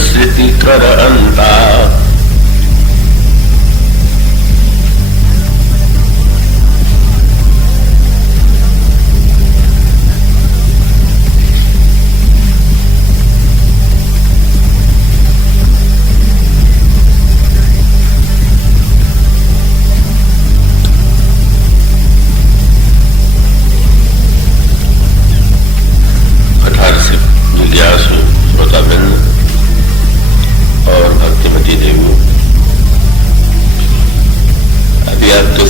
संस्कृति कर अंता।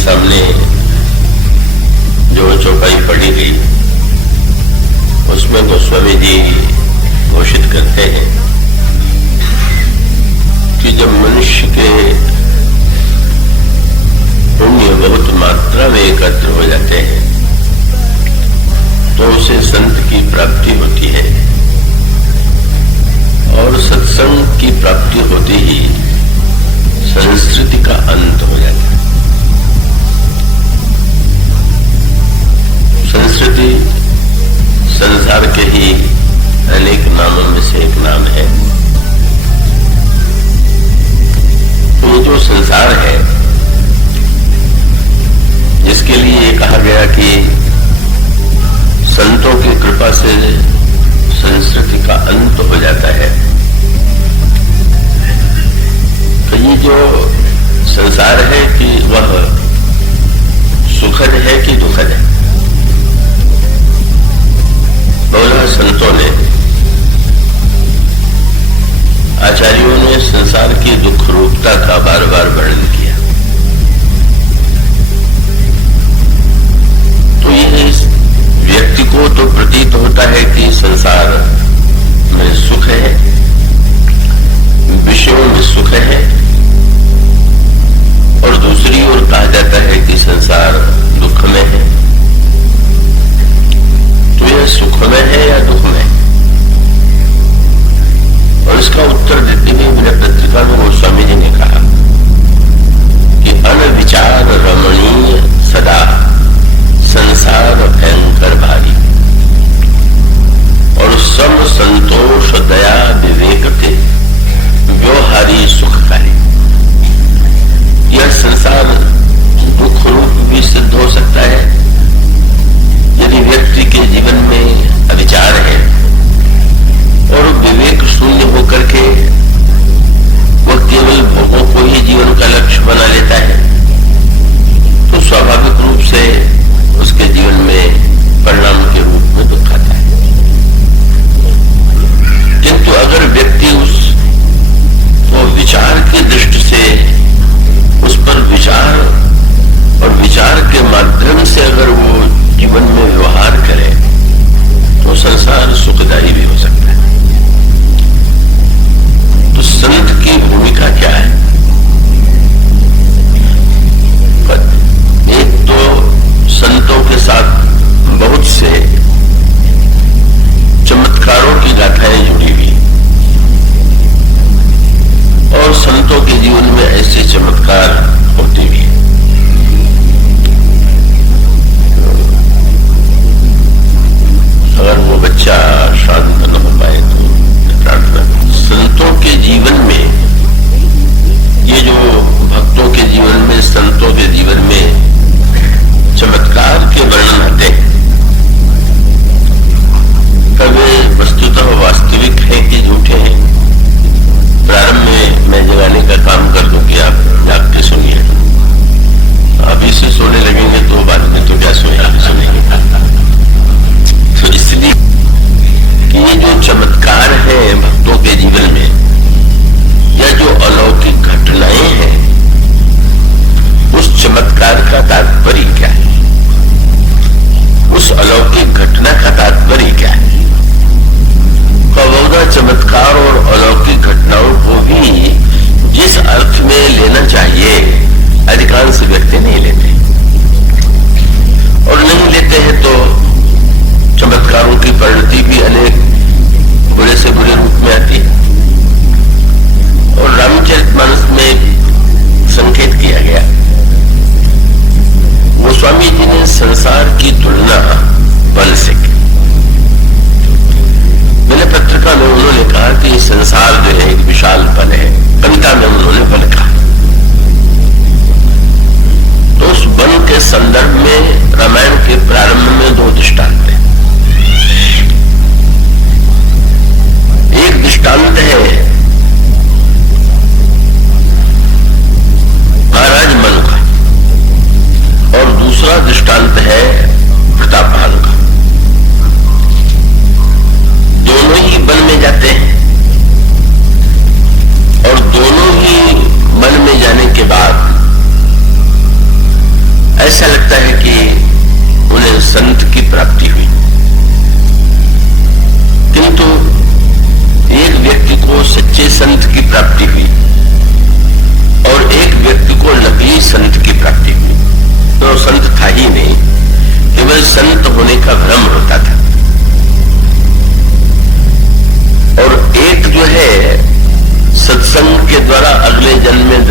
सामने जो चौपाई पढ़ी गई उसमें गोस्वामी जी घोषित करते हैं कि जब मनुष्य के पुण्य बहुत मात्रा में एकत्र हो जाते हैं तो उसे संत की प्राप्ति होती है और सत्संग की प्राप्ति होते ही संस्कृति का अंत हो जाता है। संस्कृति संसार के ही अनेक नामों में से एक नाम है। वो जो संसार है जिसके लिए कहा गया कि संतों की कृपा से संस्कृति का अंत हो जाता है, तो ये जो संसार है कि वह सुखद है कि दुखद है। बोला संतों ने, आचार्यों ने संसार की दुख रूपता का बार बार वर्णन किया। तो ये व्यक्ति को तो प्रतीत होता है कि संसार में सुख है, विषयों में सुख है, और दूसरी ओर कहा जाता है कि संसार दुख में है। तो यह सुख में है या दुख में? और इसका उत्तर देते हुए विनय पत्रिका में गोस्वामी जी ने कहा कि अनविचार रमणीय सदा संसार भयंकर भारी और सम संतोष दया विवेक के व्यवहारी सुखकारी। यह संसार दुख रूप भी सिद्ध हो सकता है यदि व्यक्ति के जीवन में अविचार है और विवेक शून्य होकर के वह केवल भोगों को ही जीवन का लक्ष्य बना लेता है, तो स्वाभाविक रूप से उसके जीवन में परिणाम के रूप में दुख आता है। किंतु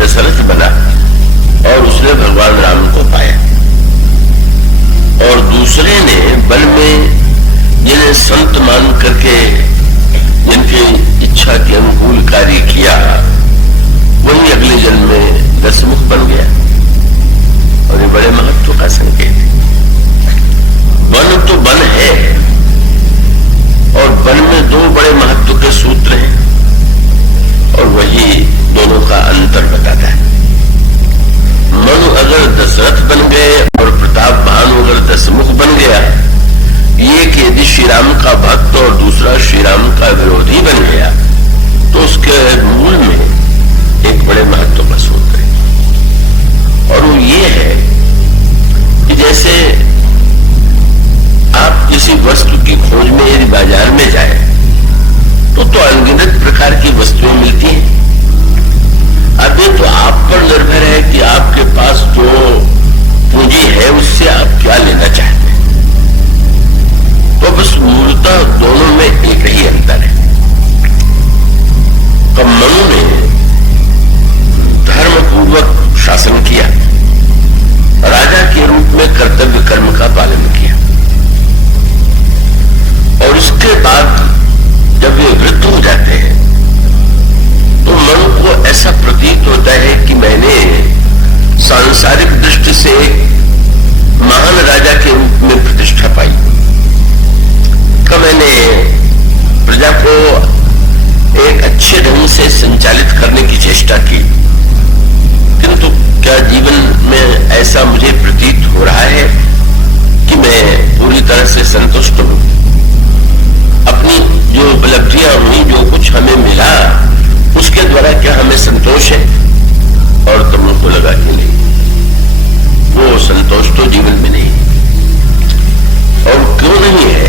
दशरथ बना और उसने भगवान राम को पाया, और दूसरे ने वन में जिन्हें संत मान करके जिनकी इच्छा के अनुकूल कार्य किया, वही अगले जन्म में दशमुख बन गया। और ये बड़े महत्व का संकेत है। वन तो वन है, और वन में दो बड़े महत्व के सूत्र हैं, और वही दोनों का अंतर बताता है। मनु अगर दशरथ बन गए और प्रताप भानु अगर दशमुख बन गया, ये कि यदि श्री राम का भक्त और दूसरा श्री राम का विरोधी बन गया, तो उसके मूल में एक बड़े महत्व का सूत्र है, और वो ये है कि जैसे आप किसी वस्तु की खोज में यदि बाजार में जाए तो अनगिनत प्रकार की वस्तुएं मिलती हैं। अब ये तो आप पर निर्भर है कि आपके पास जो पूंजी है उससे आप क्या लेना चाहते हैं। तो बस मूलतः दोनों में एक ही अंतर है। तो मनु ने धर्मपूर्वक शासन किया, राजा के रूप में कर्तव्य कर्म का पालन किया, और उसके बाद जब वे वृद्ध हो जाते हैं तो मन को ऐसा प्रतीत होता है कि मैंने सांसारिक दृष्टि से महान राजा के रूप में प्रतिष्ठा पाई, कि मैंने प्रजा को एक अच्छे ढंग से संचालित करने की चेष्टा की, किंतु क्या जीवन में ऐसा मुझे प्रतीत हो रहा है कि मैं पूरी तरह से संतुष्ट हूं? अपनी जो उपलब्धियां हुई, जो कुछ हमें मिला, उसके द्वारा क्या हमें संतोष है? और तुमको लगा कि नहीं, वो संतोष तो जीवन में नहीं। और क्यों नहीं है?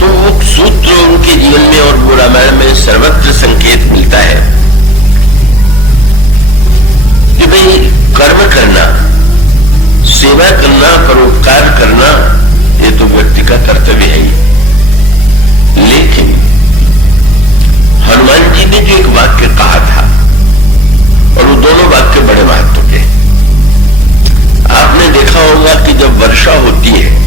तो वो सूत्र उनके जीवन में और वो रामायण में सर्वत्र संकेत मिलता है कि भाई कर्म करना, सेवा करना, परोपकार करना, ये तो व्यक्ति का कर्तव्य है ही। लेकिन हनुमान जी ने जो एक वाक्य कहा था, और वो दोनों वाक्य बड़े महत्व के। आपने देखा होगा कि जब वर्षा होती है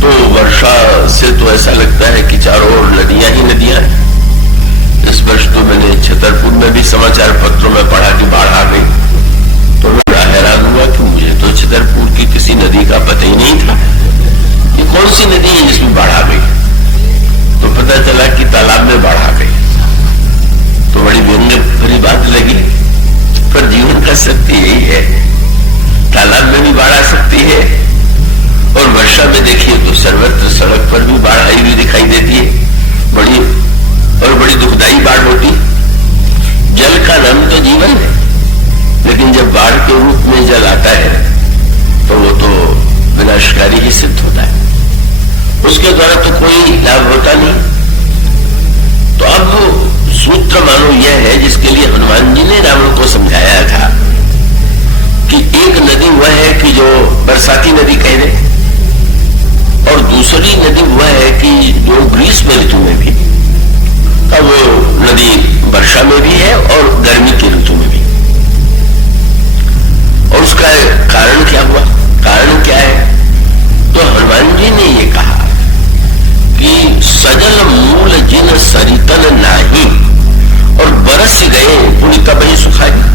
तो वर्षा से तो ऐसा लगता है कि चारों ओर नदियां ही नदियां हैं। इस वर्ष तो मैंने छतरपुर में भी समाचार पत्रों में पढ़ा कि बाढ़ आ गई, तो मैं हैरान हुआ कि मुझे तो छतरपुर की किसी नदी का पता ही नहीं था। ये कौन सी नदी है जिसमें बाढ़ आ गई? तो पता चला कि तालाब में बाढ़ आ गई। तो बड़ी व्यंग्य भरी बात लगी, पर जीवन का सत्य यही है, तालाब में भी बाढ़ आ सकती है, और वर्षा में देखिए तो सर्वत्र सड़क पर भी बाढ़ आई हुई दिखाई देती है, बड़ी दुखदायी बाढ़ होती। जल का नाम तो जीवन है, लेकिन जब बाढ़ के रूप में जल आता है तो वो तो विनाशकारी ही सिद्ध होता है, उसके द्वारा तो कोई लाभ होता नहीं। तो अब सूत्र मानो यह है जिसके लिए हनुमान जी ने रावण को समझाया था कि एक नदी वह है कि जो बरसाती नदी कह दे, और दूसरी नदी वह है कि जो ग्रीष्म ऋतु में भी, अब वो नदी वर्षा में भी है और गर्मी की ऋतु में भी। और उसका कारण क्या हुआ? कारण क्या है? तो हनुमान जी ने ये कहा कि सजल मूल जिन सरितन नाही, और बरस गए पुण्य कबहि सुखाई।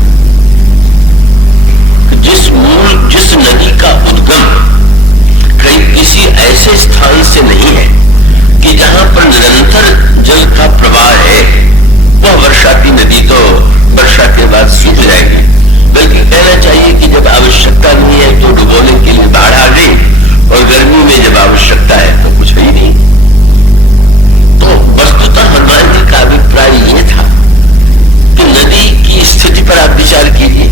जिस नदी का उद्गम कहीं किसी ऐसे स्थान से नहीं है कि जहां पर निरंतर जल का प्रवाह है, वह वर्षाती नदी तो वर्षा के बाद सूख जाएगी। बल्कि कहना चाहिए कि जब आवश्यकता नहीं है तो डुबोने के लिए बाढ़ आ गई, और गर्मी में जब आवश्यकता है तो कुछ है ही नहीं। तो वस्तुतः हनुमान जी का अभिप्राय यह था कि नदी की स्थिति पर आप विचार कीजिए।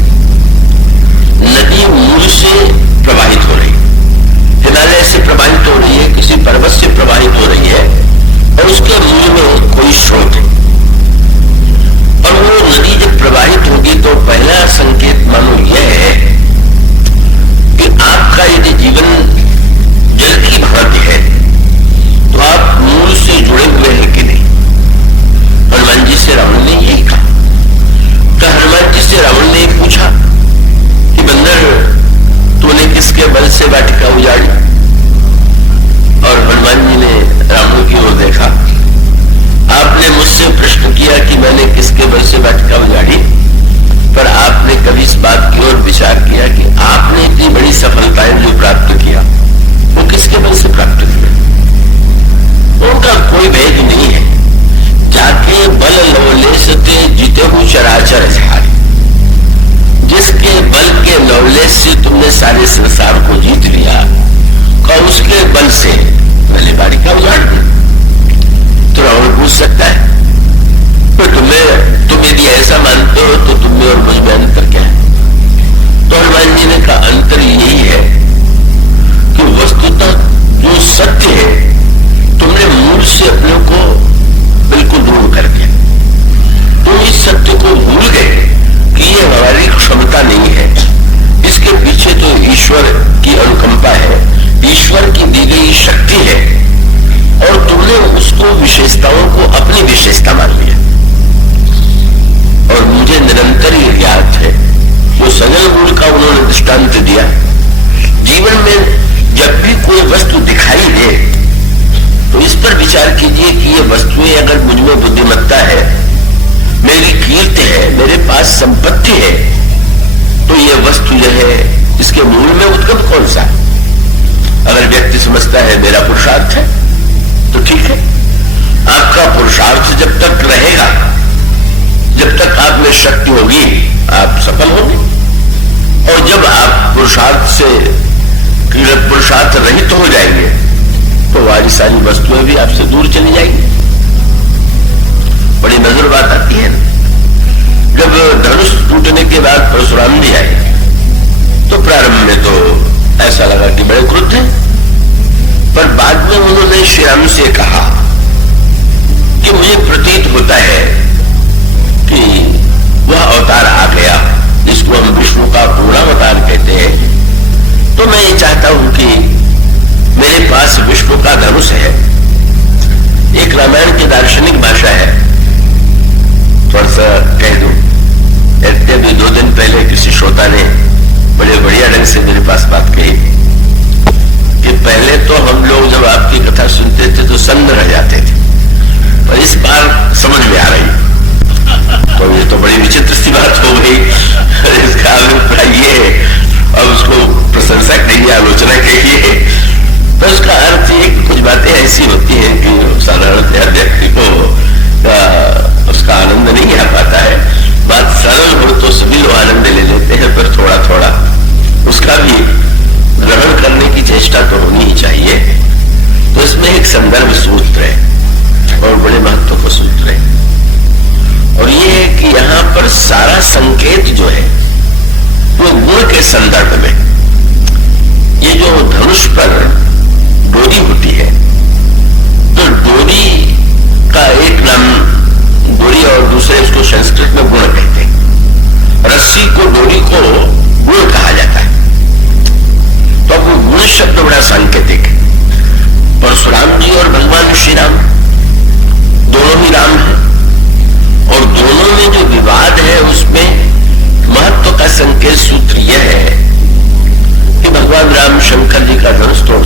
नदी मूल से प्रवाहित हो रही, हिमालय से प्रवाहित हो रही है, किसी पर्वत से प्रवाहित हो रही है, और उसके मूल में कोई स्रोत है। और वो नदी जब प्रवाहित होगी तो पहला संकेत मानो यह है कि आपका यदि जीवन जल की भांति है तो आप मूल से जुड़े हुए हैं कि नहीं। बल से वाटिका उजाड़ी, पर आपने कभी इस बात की ओर विचार किया कि आपने इतनी बड़ी सफलताएं जो प्राप्त किया वो किसके बल से प्राप्त किया? उनका कोई भेद नहीं है। जाके बल लवलेश ते जीते हूं चराचर झारी। जिसके बल के लवलेश से तुमने सारे संसार को जीत लिया और उसके बल से पहले वाटिका उजाड़ दी। तो रावण पूछ सकता है तो तुम यदि ऐसा मानते हो तो तुम में और मुझ में अंतर क्या है? तो हनुमान जी ने कहा अंतर यही है कि वस्तुतः जो सत्य है तुमने मूल से अपने को बिल्कुल दूर कर दिया। तुम इस सत्य को भूल गए कि ये हमारी क्षमता नहीं है, इसके पीछे तो ईश्वर की अनुकंपा है, ईश्वर की दी गई शक्ति है, और तुमने उसको विशेषताओं को अपनी विशेषता मान लिया। और मुझे निरंतर ये ज्ञात है, जो सजल मूल का उन्होंने दृष्टांत दिया, जीवन में जब भी कोई वस्तु दिखाई दे तो इस पर विचार कीजिए कि ये वस्तुएं अगर मुझ में बुद्धिमत्ता है, मेरी कीर्ति है, मेरे पास संपत्ति है, तो ये वस्तु जो है इसके मूल में उद्गम कौन सा है? अगर व्यक्ति समझता है मेरा पुरुषार्थ है तो ठीक है, आपका पुरुषार्थ जब तक रहेगा, जब तक आप में शक्ति होगी, आप सफल होंगे। और जब आप पुरुषार्थ रहित हो जाएंगे तो वाली सारी वस्तुएं भी आपसे दूर चली जाएंगी। बड़ी नजर बात आती है। जब धनुष टूटने के बाद परशुराम जी आए तो प्रारंभ में तो ऐसा लगा कि बड़े क्रुद्ध हैं, पर बाद में उन्होंने श्री राम से कहा कि मुझे प्रतीत होता है कि वह अवतार आ गया जिसको हम विष्णु का पूर्ण अवतार कहते हैं। तो मैं ये चाहता हूं कि मेरे पास विष्णु का धनुष है। एक रामायण की दार्शनिक भाषा है, थोड़ा सा कह दूं। अभी 2 दिन पहले किसी श्रोता ने बड़े बढ़िया ढंग से मेरे पास बात कही कि पहले तो हम लोग जब आपकी कथा सुनते थे तो सन्न रह जाते थे, पर इस बार समझ में आ रही। तो ये तो बड़ी विचित्र सी बात हो गई। इसका अभिप्राय ये है, अब उसको प्रशंसा कहिए, आलोचना कहिए, तो उसका अर्थ ये कुछ बातें ऐसी होती हैं कि साधारणतः व्यक्ति को उसका आनंद नहीं आ पाता है। बात सरल हो तो सभी लोग आनंद ले लेते हैं, पर थोड़ा थोड़ा उसका भी ग्रहण करने की चेष्टा तो होनी ही चाहिए। तो इसमें एक संदर्भ सूत्र है और बड़े महत्व का सूत्र है, और ये है कि यहां पर सारा संकेत जो है वो गुण के संदर्भ में। ये जो धनुष पर डोरी होती है, तो डोरी का एक नाम डोरी और दूसरे उसको संस्कृत में गुण कहते हैं। रस्सी को, डोरी को गुण कहा जाता है। तो वो गुण शब्द बड़ा सांकेतिक है। परशुराम जी और भगवान श्री राम दोनों ही राम हैं, और दोनों में जो विवाद है उसमें महत्व का संकेत सूत्र यह है कि भगवान राम शंकर जी का धनुष तोड़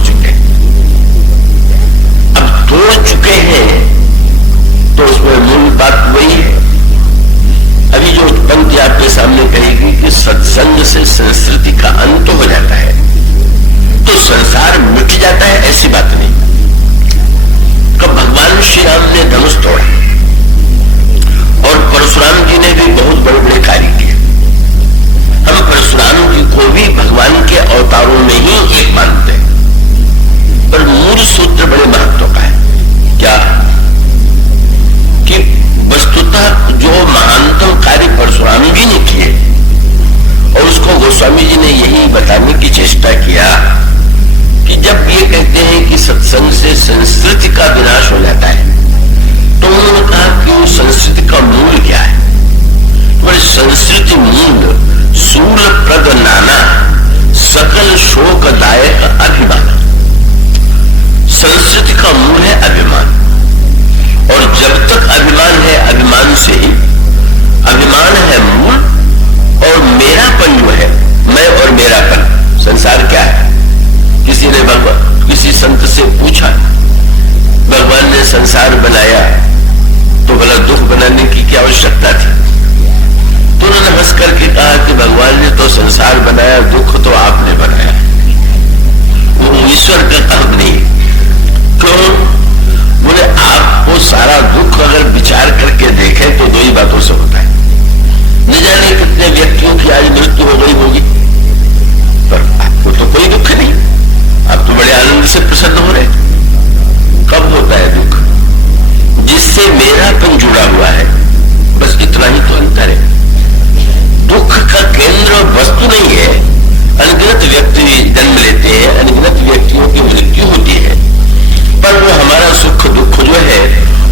संसार बनाया, दुख तो आपने बनाया, वो ईश्वर का काम नहीं। क्यों? बोले आपको सारा दुख अगर विचार करके देखें तो दो ही बातों से होता है। न जाने कितने व्यक्तियों की आज मृत्यु हो गई होगी, पर आपको तो कोई दुख नहीं, आप तो बड़े आनंद से प्रसन्न हो रहे। कब होता है दुख? जिससे मेरापन जुड़ा हुआ है, बस इतना ही तो अंतर है। दुख का केंद्र वस्तु नहीं है। अनगिनत व्यक्ति जन्म लेते हैं, अनगिनत व्यक्तियों की मृत्यु होती है, पर वो हमारा सुख दुख जो है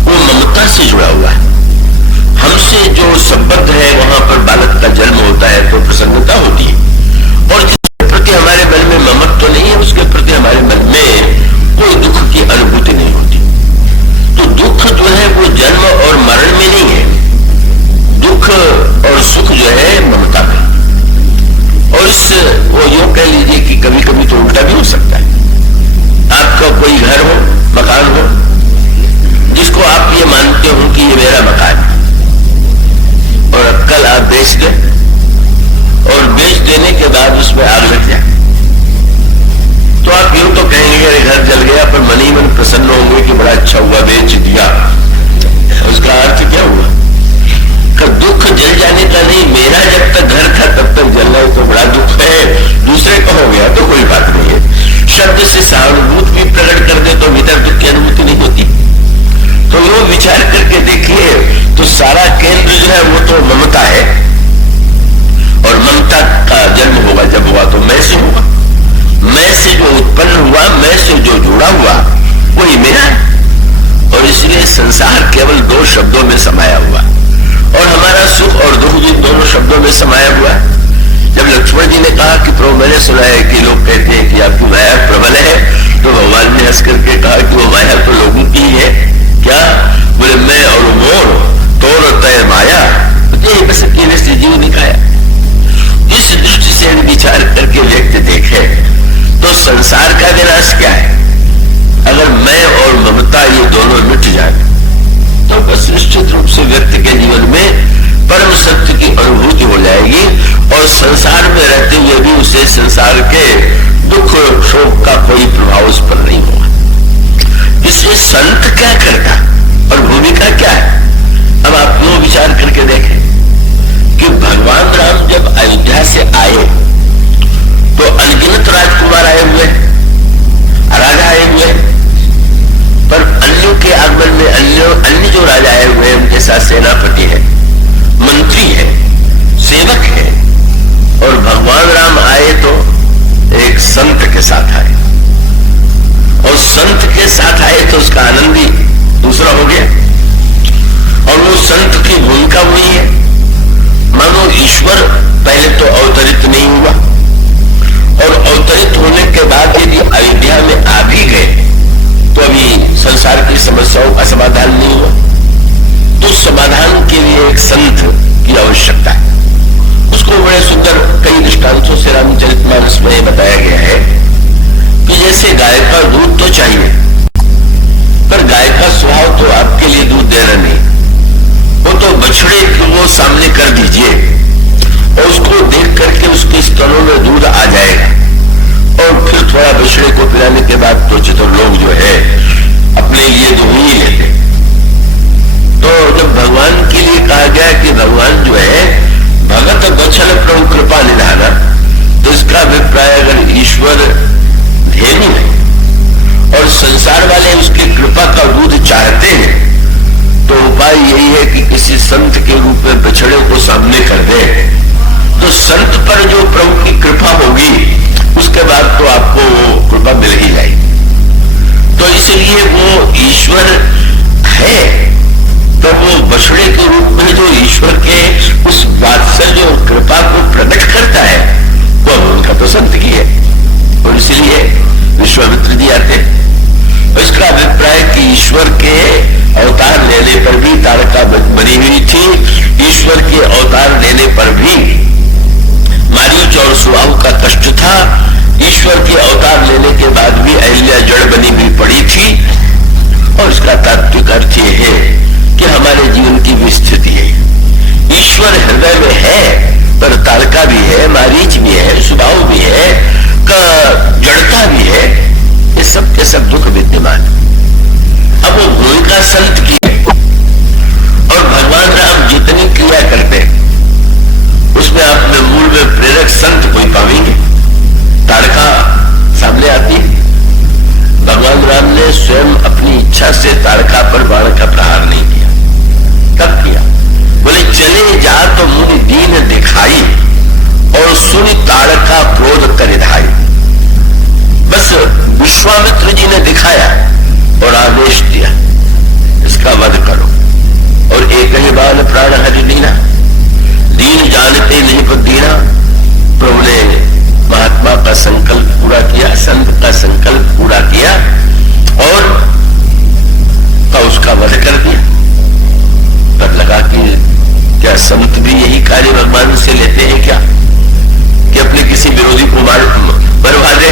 वो ममता से जुड़ा हुआ है। हमसे जो संबद्ध है वहां पर बालक का जन्म होता है तो प्रसन्नता होती है, और जिसके प्रति हमारे मन में ममत्व नहीं है उसके प्रति हमारे मन में कोई दुख की अनुभूति नहीं होती। तो दुख जो है वो जन्म और मरण में नहीं है, दुख और सुख जो है ममता में। और इस वो यूं कह लीजिए कि कभी कभी तो उल्टा भी हो सकता है। आपका कोई घर हो, मकान हो, जिसको आप ये मानते हो कि ये मेरा मकान है, और कल आप बेच दें, और बेच देने के बाद उसमें आग लग जाए, तो आप यूं तो कहेंगे मेरे घर जल गया, पर मन ही मन प्रसन्न होंगे कि बड़ा अच्छा हुआ बेच दिया। उसका अर्थ क्या हुआ? कि दुख जल जाने का नहीं, मेरा जब तक घर था तब तक जलना तो बड़ा दुख है, दूसरे का हो गया तो कोई बात नहीं है। शब्द से सहानुभूति भी प्रकट कर दे तो भीतर दुख की अनुभूति नहीं होती। तो वो विचार करके देखिए तो सारा केंद्र जो है वो तो ममता है, और ममता का जन्म होगा जब हुआ तो मैं से होगा, मैं से जो उत्पन्न हुआ, मैं से जो जुड़ा हुआ वही मेरा है। और इसलिए संसार केवल दो शब्दों में समाया हुआ, और हमारा सुख और दुख भी दोनों शब्दों में समाया हुआ है। जब लक्ष्मण जी ने कहा कि प्रभु मैंने सुना है कि लोग कहते हैं कि आपकी माया प्रबल है, तो भगवान ने हंस करके कहा कि वो माया तो लोगों की है। क्या? बोले मैं और मोर तोड़ तय माया, यही बस अकेले से जीव निकाया। इस दृष्टि से विचार करके व्यक्ति देखे तो संसार का विनाश क्या है? अगर मैं और ममता ये दोनों मिट जाए तो बस निश्चित रूप से व्यक्ति के जीवन में परम सत्य की अनुभूति हो जाएगी, और संसार में रहते हुए भी उसे संसार के दुख शोक का कोई प्रभाव उस पर नहीं होगा। इसलिए संत क्या करता और भूमिका क्या है? अब आप यूं विचार करके देखें कि भगवान राम जब अयोध्या से आए तो अनगिनत राजकुमार आए हुए, राजा आए हुए, पर अन्यों के आगमन में अन्य जो राजा आए हुए उनके साथ सेनापति है, मंत्री है, सेवक है, और भगवान राम आए तो एक संत के साथ आए, और संत के साथ आए तो उसका आनंद ही दूसरा हो गया। और वो संत की भूमिका हुई है मानो ईश्वर पहले तो अवतरित नहीं हुआ, और अवतरित होने के बाद यदि अयोध्या में आ भी गए तो अभी संसार की समस्याओं का समाधान नहीं हुआ, तो समाधान के लिए एक संत की आवश्यकता है। उसको बड़े सुंदर कई दृष्टांतों से रामचरितमानस में बताया गया है कि जैसे गाय का दूध तो चाहिए, पर गाय का स्वभाव तो आपके लिए दूध देना नहीं, वो तो बछड़े को सामने कर दीजिए और उसको देख करके उसके स्तनों में दूध आ जाएगा, और फिर थोड़ा बछड़े को पिलाने के बाद तो चतुर लोग जो है अपने लिए दूध ही लेते। तो जब भगवान के लिए कहा गया कि भगवान जो है भगत बचल प्रभु कृपा निधाना, तो इसका अभिप्राय अगर ईश्वर धेनु है और संसार वाले उसकी कृपा का दूध चाहते हैं, तो उपाय यही है कि किसी संत के रूप में बछड़े को सामने कर दे, तो संत पर जो प्रभु की कृपा होगी उसके बाद तो आपको वो कृपा मिल ही जाएगी। तो इसलिए वो ईश्वर है, तो वो बछड़े के रूप में जो ईश्वर के उस वात्सल्य और कृपा को प्रकट करता है वो उनका तो संत की है। और इसलिए विश्वामित्र जी आते हैं, इसका अभिप्राय कि ईश्वर के अवतार लेने पर भी तारका बनी हुई थी, ईश्वर के अवतार लेने पर भी मारीच और सुबाहु का कष्ट था, ईश्वर के अवतार लेने के बाद भी अहिल्या जड़ बनी हुई पड़ी थी। और इसका तात्विक अर्थ यह है कि हमारे जीवन की भी स्थिति है, ईश्वर हृदय में है पर तारका भी है, मारीच भी क्या संत भी यही कार्य भगवान से लेते हैं क्या कि अपने किसी विरोधी को मरवा दे?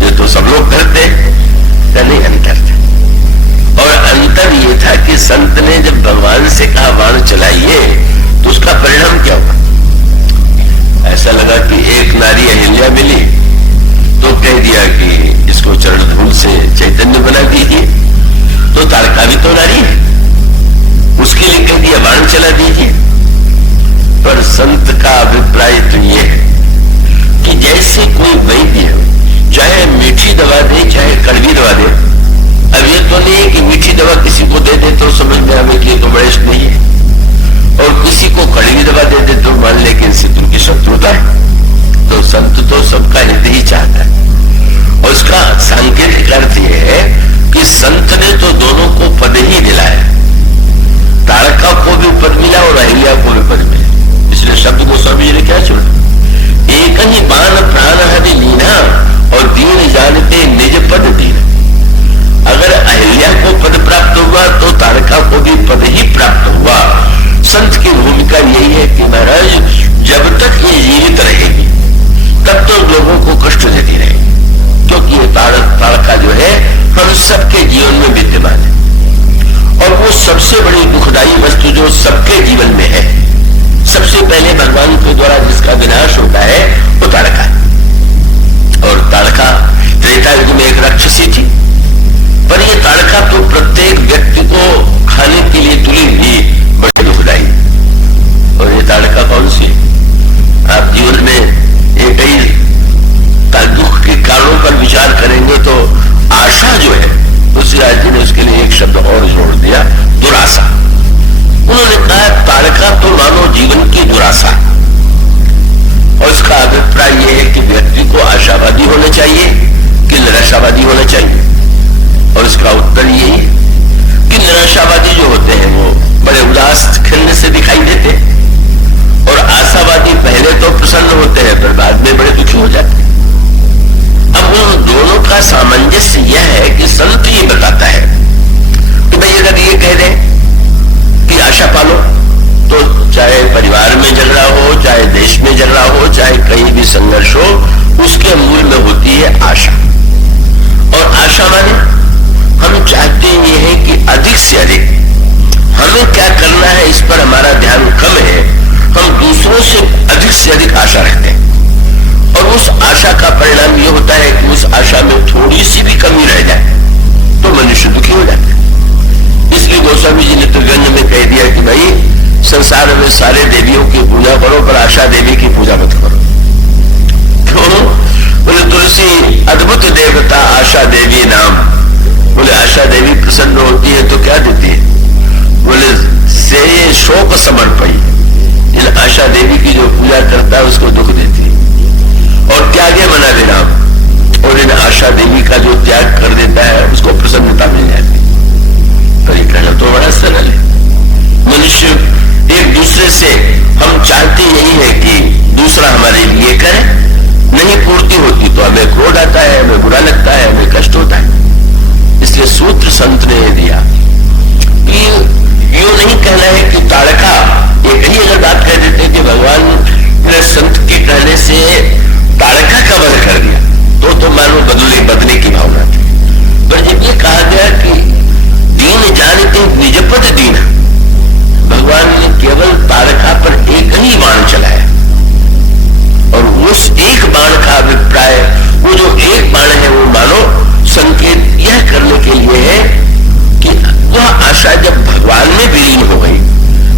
ये तो सब लोग करते हैं। नहीं, अंतर था। और अंतर ये था कि संत ने जब भगवान से कहा बाण चलाइए तो उसका परिणाम क्या हुआ? ऐसा लगा कि एक नारी अहिल्या मिली तो कह दिया कि इसको चरण धूल से चैतन्य बना दीजिए। तो तारका भी तो नारी है, उसके लिए कह दिया बाण चला दीजिए। पर संत का अभिप्राय तो ये है कि जैसे कोई वैद्य चाहे मीठी दवा दे चाहे कड़वी दवा दे, अब ये तो नहीं है कि मीठी दवा किसी को दे दे तो समझ में आवे कि ये तो बड़े नहीं है, और किसी को कड़वी दवा दे दे तो मान ले कि इनसे तुमकी शत्रुता है। तो संत तो सबका हित ही चाहता है। और उसका सांकेतिक अर्थ यह है कि संत ने तो दोनों को पद ही दिलाया, तारका को भी पद मिला और अहिल्या को भी पद मिला। इसलिए शब्द गोस्वामी जी ने क्या चुना? एक ही बाण प्राण हरि लीना और दीन जानते निज पद दीना। अगर अहिल्या को पद प्राप्त हुआ तो तारका को भी पद ही प्राप्त हुआ। संत की भूमिका यही है कि महाराज जब तक ये जीवित रहेगी तब तो लोगों को कष्ट देती रहेगी, क्योंकि ये तारका जो है हम सबके जीवन में विद्यमान है। और वो सबसे बड़ी दुखदायी वस्तु जो सबके जीवन में है, सबसे पहले भगवान के द्वारा जिसका विनाश होता है वो तारका है। और तारका त्रेता युग में एक राक्षसी थी, पर ये तारका तो प्रत्येक व्यक्ति को खाने के लिए तुली हुई बड़ी दुखदाई। और ये तारका कौन सी? आप जीवन में एक ही दुख के कारणों पर विचार करेंगे तो आशा जो है, तुलसीदास जी ने उसके लिए एक शब्द और जोड़ दिया, दुराशा। उन्होंने कहा तारका तो मानो जीवन की दुराशा। और इसका अभिप्राय यह है कि व्यक्ति को आशावादी होना चाहिए कि निराशावादी होना चाहिए। और इसका उत्तर यही है कि निराशावादी जो होते हैं वो बड़े उदास खिलने से दिखाई देते हैं, और आशावादी पहले तो प्रसन्न होते हैं पर बाद में बड़े दुखी हो जाते हैं। अब उन दोनों का सामंजस्य यह है कि संत ये बताता है कि भाई अगर ये कह दें कि आशा पालो, तो चाहे परिवार में झगड़ा हो, चाहे देश में झगड़ा हो, चाहे कहीं भी संघर्ष हो, उसके मूल में होती है आशा। और आशा माने हम चाहते ये है कि अधिक से अधिक हमें क्या करना है इस पर हमारा ध्यान कम है, हम दूसरों से अधिक आशा रखते हैं। और उस आशा का परिणाम यह होता है कि उस आशा में थोड़ी सी भी कमी रह जाए तो मनुष्य दुखी हो जाता है। इसलिए गोस्वामी जी ने त्रिगंज में कह दिया कि भाई संसार में सारे देवियों की पूजा करो पर आशा देवी की पूजा मत करो। क्यों? बोले तुलसी अद्भुत देवता आशा देवी नाम। बोले आशा देवी प्रसन्न होती है तो क्या देती है? बोले से शोक समर्पई। इन आशा देवी की जो पूजा करता है उसको दुख देती है। और त्यागे मना विराम, और इन आशा देवी का जो त्याग कर देता है उसको प्रसन्नता मिल जाती है। तो ये कहना तो बड़ा सरल है। मनुष्य एक दूसरे से, हम चाहते यही है कि दूसरा हमारे लिए करे, नहीं पूर्ति होती तो हमें क्रोध आता है, हमें बुरा लगता है, हमें कष्ट होता है। इसलिए सूत्र संत ने दिया कि यूं नहीं कहना है कि तारका एक ही अगर बात कह देते कि भगवान ने संत के कहने से तारका का वध कर दिया तो मानो बदले की भावना थी। पर जब ये कहा गया कि दीन जानते निजपद दीन, भगवान ने केवल तारका पर एक ही बाण चलाया, और उस एक बाण का अभिप्राय, वो जो एक बाण है वो मानो संकेत यह करने के लिए है कि वह आशा जब भगवान में विलीन हो गई,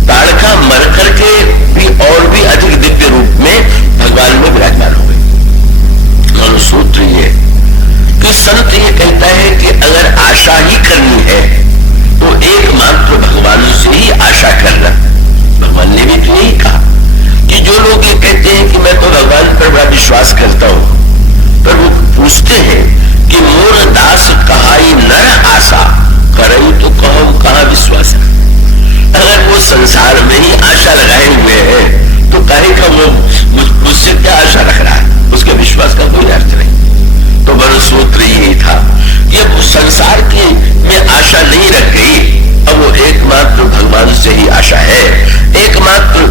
तारका मर करके भी और भी अधिक दिव्य रूप में भगवान में विराजमान हो गई। सूत्र ये कि संत ये कहता है कि अगर आशा ही करनी है तो एकमात्र भगवान से ही आशा करना। भगवान ने भी तो यही कहा कि जो लोग ये कहते हैं कि मैं तो भगवान पर बड़ा विश्वास करता हूं, पर वो पूछते हैं कि मोर दास कहाई नर आशा करई तो कहूं कहां विश्वास है। अगर वो संसार में ही आशा लगाए हुए हैं तो काहे का वो मुझसे क्या आशा रख रहा है, उसके विश्वास का कोई अर्थ नहीं। तो बड़ा सूत्र यही था, जब उस संसार की में आशा नहीं रख गई, अब वो एकमात्र भगवान से ही आशा है, एकमात्र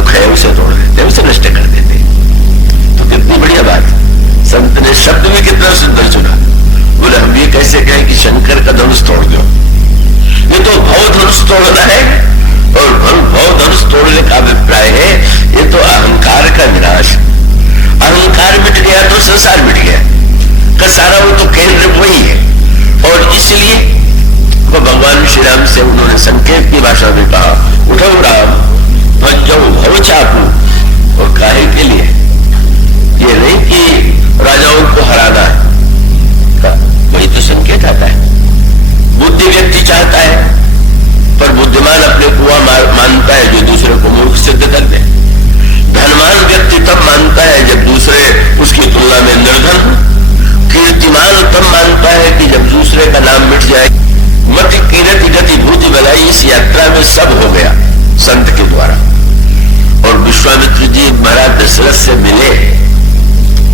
दुख है उसे तोड़ देते, उसे नष्ट कर देते। तो कितनी बढ़िया बात, संत ने शब्द भी कितना सुंदर चुना। बोले हम ये कैसे कहें कि शंकर का धनुष तोड़ दो, ये तो भव धनुष तोड़ना है। और भव धनुष तोड़ने का अभिप्राय है ये तो अहंकार का विनाश। अहंकार मिट गया तो संसार मिट गया का सारा, वो तो केंद्र वही है। और इसलिए वो भगवान श्री राम से उन्होंने संकेत की भाषा में कहा, उठो राम भजो भव चापू। और काहे के लिए? ये नहीं कि राजाओं को हराना है, वही तो संकेत आता है। बुद्धि व्यक्ति चाहता है, पर बुद्धिमान अपने को मानता है जो दूसरे को मूर्ख सिद्ध कर दे। धनवान व्यक्ति तब मानता है जब दूसरे उसकी तुलना में निर्धन हो। कीर्तिमान तब मानता है कि जब दूसरे का नाम मिट जाए। मति कीरति गति भूति भलाई, इस यात्रा में सब हो गया संत के द्वारा। और विश्वामित्र जी महाराज दशरथ से मिले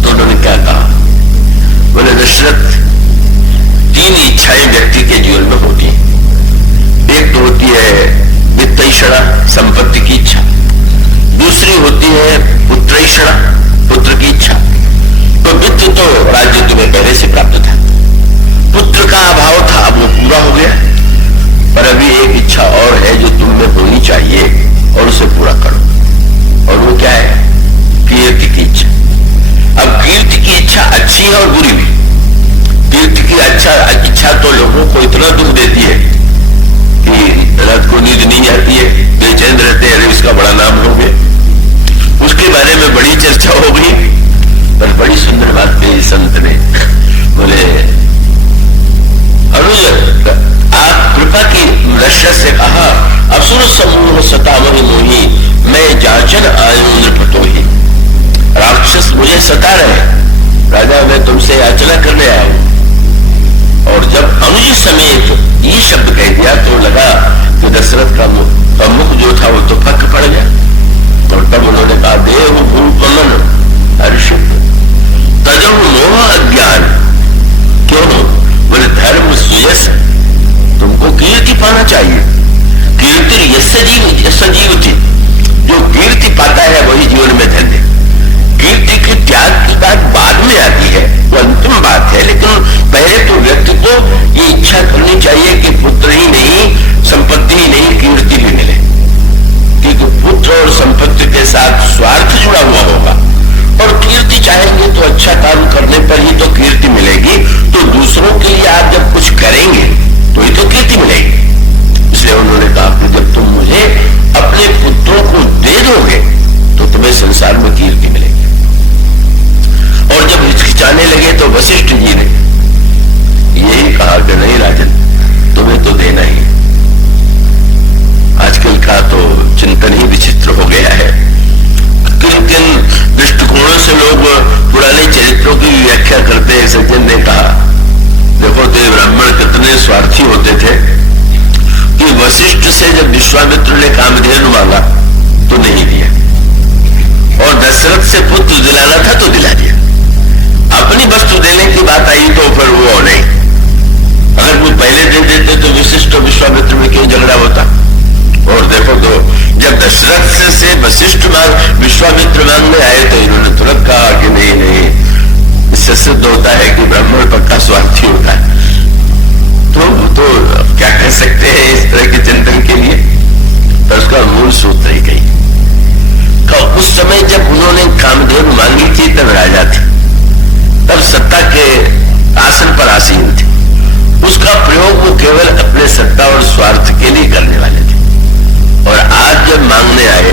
तो उन्होंने क्या कहा? बोले दशरथ, तीन इच्छाएं व्यक्ति के जीवन में होती हैं। एक तो होती है वित्तैषणा, संपत्ति की इच्छा। दूसरी होती है पुत्रैषणा, पुत्र की इच्छा। तो वित्त तो राज्य तुम्हें पहले से प्राप्त था, पुत्र का अभाव था, अब वो पूरा हो गया। पर अभी एक इच्छा और है जो तुम में होनी चाहिए और उसे पूरा करो। और वो क्या है? कीर्ति की इच्छा। अब कीर्ति की इच्छा अच्छी है और बुरी भी। कीर्ति की इच्छा तो लोगों को इतना दुख देती है कि रात को नींद नहीं आती है, बेचैन रहते हैं, इसका बड़ा नाम हो गया। उसके बारे में बड़ी चर्चा हो गई, पर बड़ी सुंदर बात कही संत ने। बोले अनुज, आप कृपा की दृष्टि से कहा, असुर समूह सतावहि मोही, मैं जाचन आयु नृपतो ही। राक्षस मुझे सता रहे, राजा मैं तुमसे याचना करने आया हूं। और जब अनुज समेत ये शब्द कह दिया तो लगा कि दशरथ का मुख जो था वो तो फक पड़ गया। और तब उन्होंने कहा, देव भूपमन हर्षित तजो मोह अज्ञान। क्यों? बोले धर्म सुयस, तुमको कीर्ति पाना चाहिए। कीर्ति सजीव थी, जो कीर्ति पाता है वही जीवन में धन्य। कीर्ति की त्याग की बात बाद में आती है, वो अंतिम बात है। लेकिन पहले तो व्यक्ति को ये इच्छा करनी चाहिए कि पुत्र ही नहीं, संपत्ति ही नहीं, कीर्ति भी मिले। क्योंकि पुत्र और संपत्ति के साथ स्वार्थ जुड़ा हुआ होगा। और कीर्ति चाहेंगे तो अच्छा काम करने पर ही तो कीर्ति मिलेगी। तो दूसरों के लिए आप जब कुछ करेंगे तो ही तो कीर्ति मिलेगी। इसलिए उन्होंने कहा कि जब तुम मुझे अपने पुत्रों को दे दोगे तो तुम्हें संसार में कीर्ति मिलेगी। और जब हिचकिचाने लगे तो वशिष्ठ जी ने यही कहा कि नहीं राजन, तुम्हें तो देना ही। आजकल का तो चिंतन ही विचित्र हो गया है। किन किन दृष्टिकोणों से लोग पुराने चरित्रों की व्याख्या करते हैं। सज्जन ने कहा, देखो देव ब्राह्मण कितने स्वार्थी होते थे कि वशिष्ठ से जब विश्वामित्र ने कामधेनु मांगा तो नहीं दिया, और दशरथ से पुत्र दिलाना था तो दिला दिया। अपनी वस्तु देने की बात आई तो फिर वो नहीं। अगर वो पहले दे देते तो विशिष्ट और विश्वामित्र में क्यों झगड़ा होता? और देखो तो जब दशरथ से वशिष्ठ विश्वामित्र मांगने आए तो इन्होंने तुरंत कहा कि नहीं नहीं, इससे सिद्ध होता है कि ब्राह्मण पक्का स्वार्थी होता है। तो क्या कह सकते हैं इस तरह के चिंतन के लिए? तो उसका मूल सूत्र ही कही। उस समय जब उन्होंने कामधेनु मांगी थी तब राजा थे, तब सत्ता के आसन पर आसीन थे। उसका प्रयोग वो केवल अपने सत्ता और स्वार्थ के लिए करने वाले थे। और आज जब मांगने आए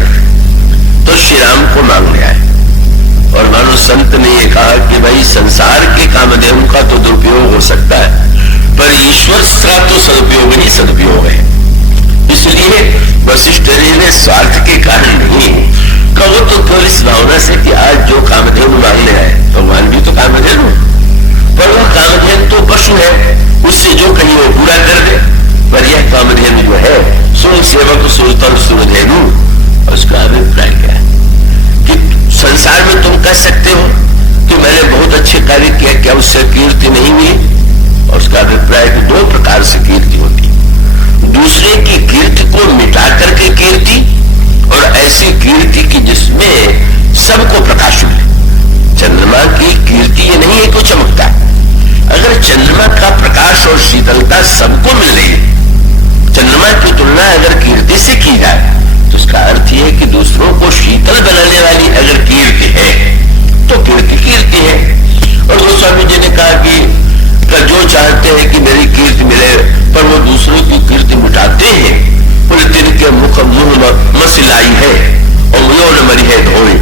तो श्री राम को मांगने आए। और मानो संत ने ये कहा कि भाई संसार के कामधेनु का तो दुरुपयोग हो सकता है, पर ईश्वर का तो सदुपयोग ही सदुपयोग है। इसलिए वशिष्ठ जी ने स्वार्थ के कारण नहीं कहो तो केवल इस भावना से कि आज जो कामधेनु मांगने आए, भगवान भी तो कामधेनु, पर वो कामधेनु तो पशु है, उससे जो कहीं वो पूरा कर दे। पर यह कामधेनु जो है सुन सेवक सुरतन सुरधेनु। उसका अभिप्राय क्या है कि संसार में तुम कह सकते हो कि मैंने बहुत अच्छे कार्य किया, क्या उससे कीर्ति नहीं हुई? और उसका अभिप्राय कि दो प्रकार से कीर्ति होती है। दूसरे की कीर्ति को मिटा करके कीर्ति, और ऐसी कीर्ति की जिसमें सबको प्रकाश मिले। चंद्रमा की कीर्ति ये नहीं है कि चमकता है। अगर चंद्रमा का प्रकाश और शीतलता सबको मिल रही है, चंद्रमा की तुलना अगर कीर्ति से की जाए तो उसका अर्थ यह है कि दूसरों को शीतल बनाने वाली अगर कीर्ति है तो कीर्ति कीर्ति है। और गोस्वामी जी ने कहा कि जो चाहते हैं कि मेरी कीर्ति मिले पर वो दूसरों की कीर्ति मिटाते हैं, बोले तिनके मुख मुंह मसिलाई है और मुयो न मरी है धोए।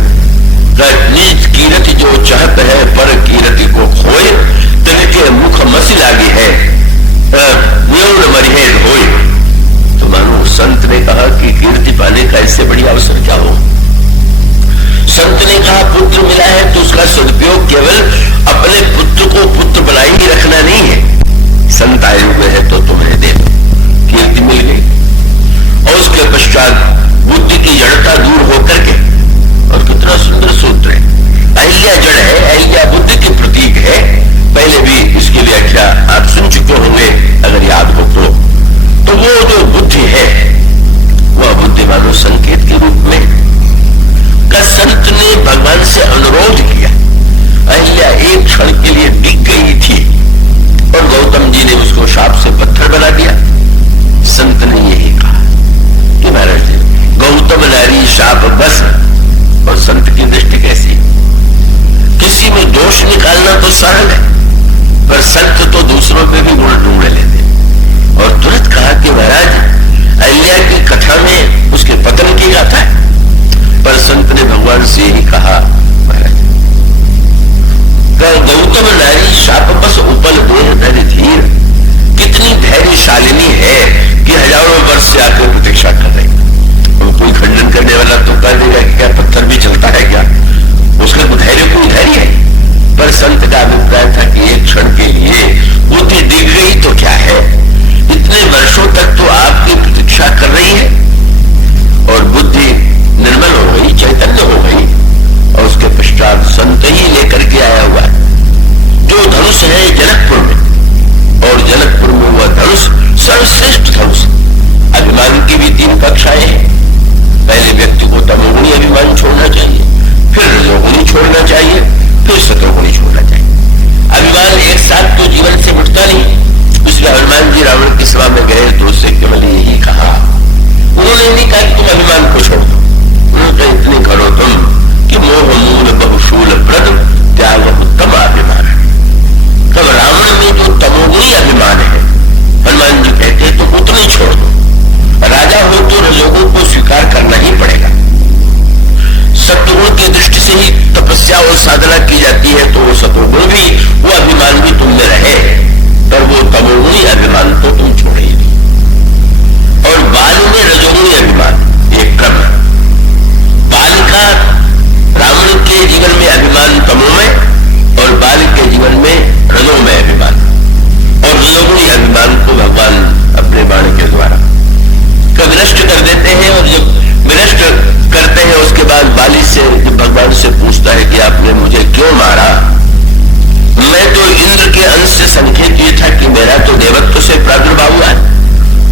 निज कीर्ति जो चाहत है पर कीर्ति को खोए, तिनके मुख मसी लागी है मुयो न मरी है धोए। तो मानो संत ने कहा कि कीर्ति पाने का इससे बड़ी अवसर क्या हो। संत ने कहा पुत्र मिला है तो उसका सदुपयोग केवल अपने पुत्र को पुत्र बनाए ही रखना नहीं है। संत आए हुए हैं तो तुम्हें दे कीर्ति मिल गई और उसके पश्चात बुद्धि की जड़ता दूर होकर के, और कितना सुंदर सूत्र है, अहिल्या जड़ है, अहिल्या बुद्धि के प्रतीक है। पहले भी इसकी व्याख्या आप सुन चुके होंगे अगर याद हो तो वो जो बुद्धि है वह बुद्धि मानो संकेत के रूप में का संत ने भगवान से अनुरोध किया। अहिल्या एक क्षण के लिए डिग गई थी और गौतम जी ने उसको शाप से पत्थर बना दिया। संत ने यही कहा कि महाराज जी गौतम नारी शाप बस, और संत की दृष्टि कैसी, किसी में दोष निकालना तो सरल है पर संत तो दूसरों पे भी गुण ढूंढ लेते। और तुरंत कहा कि महाराज अहिल्या की कथा में उसके पतन की गाथा है, पर संत ने भगवान से ही कहा महाराज गौतम नारी शाप बस उपल देह धैर्य धीर, कितनी धैर्यशालिनी है कि हजारों वर्ष से आकर प्रतीक्षा कर रही। और कोई खंडन करने वाला तो कह देगा कि क्या पत्थर भी चलता है क्या, उसका तो धैर्य कोई धैर्य है। पर संत का अभिप्राय था कि एक क्षण के लिए बुद्धि दिख गई तो क्या है, इतने वर्षों तक तो आपकी प्रतीक्षा कर रही है और बुद्धि निर्मल हो गई, चैतन्य हो गई। और उसके पश्चात संत ही लेकर के आया हुआ है जो धनुष है जनकपुर में, और जनकपुर में वह धनुष सर्वश्रेष्ठ धनुष। अभिमान की भी तीन कक्षाएं हैं। पहले व्यक्ति को तमोगुणी अभिमान छोड़ना चाहिए, फिर रजोगुणी छोड़ना चाहिए, फिर सतोगुणी छोड़ना चाहिए। अभिमान एक साथ तो जीवन से मिटता नहीं। इसलिए हनुमान जी रावण की सभा में गए तो उससे केवल यही कहा, उन्होंने नहीं कहा कि तुम अभिमान को छोड़ दो, उन्होंने कहा इतने करो तुम कि मोह मूल बहुशूल प्रद त्याग उत्तम अभिमान। तब रावण में जो तमोगुणी अभिमान है, हनुमान जी कहते तो उतने छोड़ दो। राजा हो तो रजोगुण को स्वीकार करना ही पड़ेगा। सत्वगुण की दृष्टि से ही तपस्या और साधना की जाती है, तो वो सत्वगुण भी, वो अभिमान भी तुम में रहे, पर वो तमोगुणी अभिमान तो तुम छोड़े ही नहीं। और बाल में रजोगुणी अभिमान एक क्रम है। बाल का रावण के जीवन में अभिमान तमो में और बाल के जीवन में रजो में अभिमान, और रजोगुणी अभिमान को भगवान अपने बाण के द्वारा विनष्ट कर देते हैं। और जब विनष्ट करते हैं उसके बाद बाली से भगवान से पूछता है कि आपने मुझे क्यों मारा, मैं तो इंद्र के अंश से संकेत ये था कि मेरा तो देवत्व से प्रादुर्भाव हुआ है।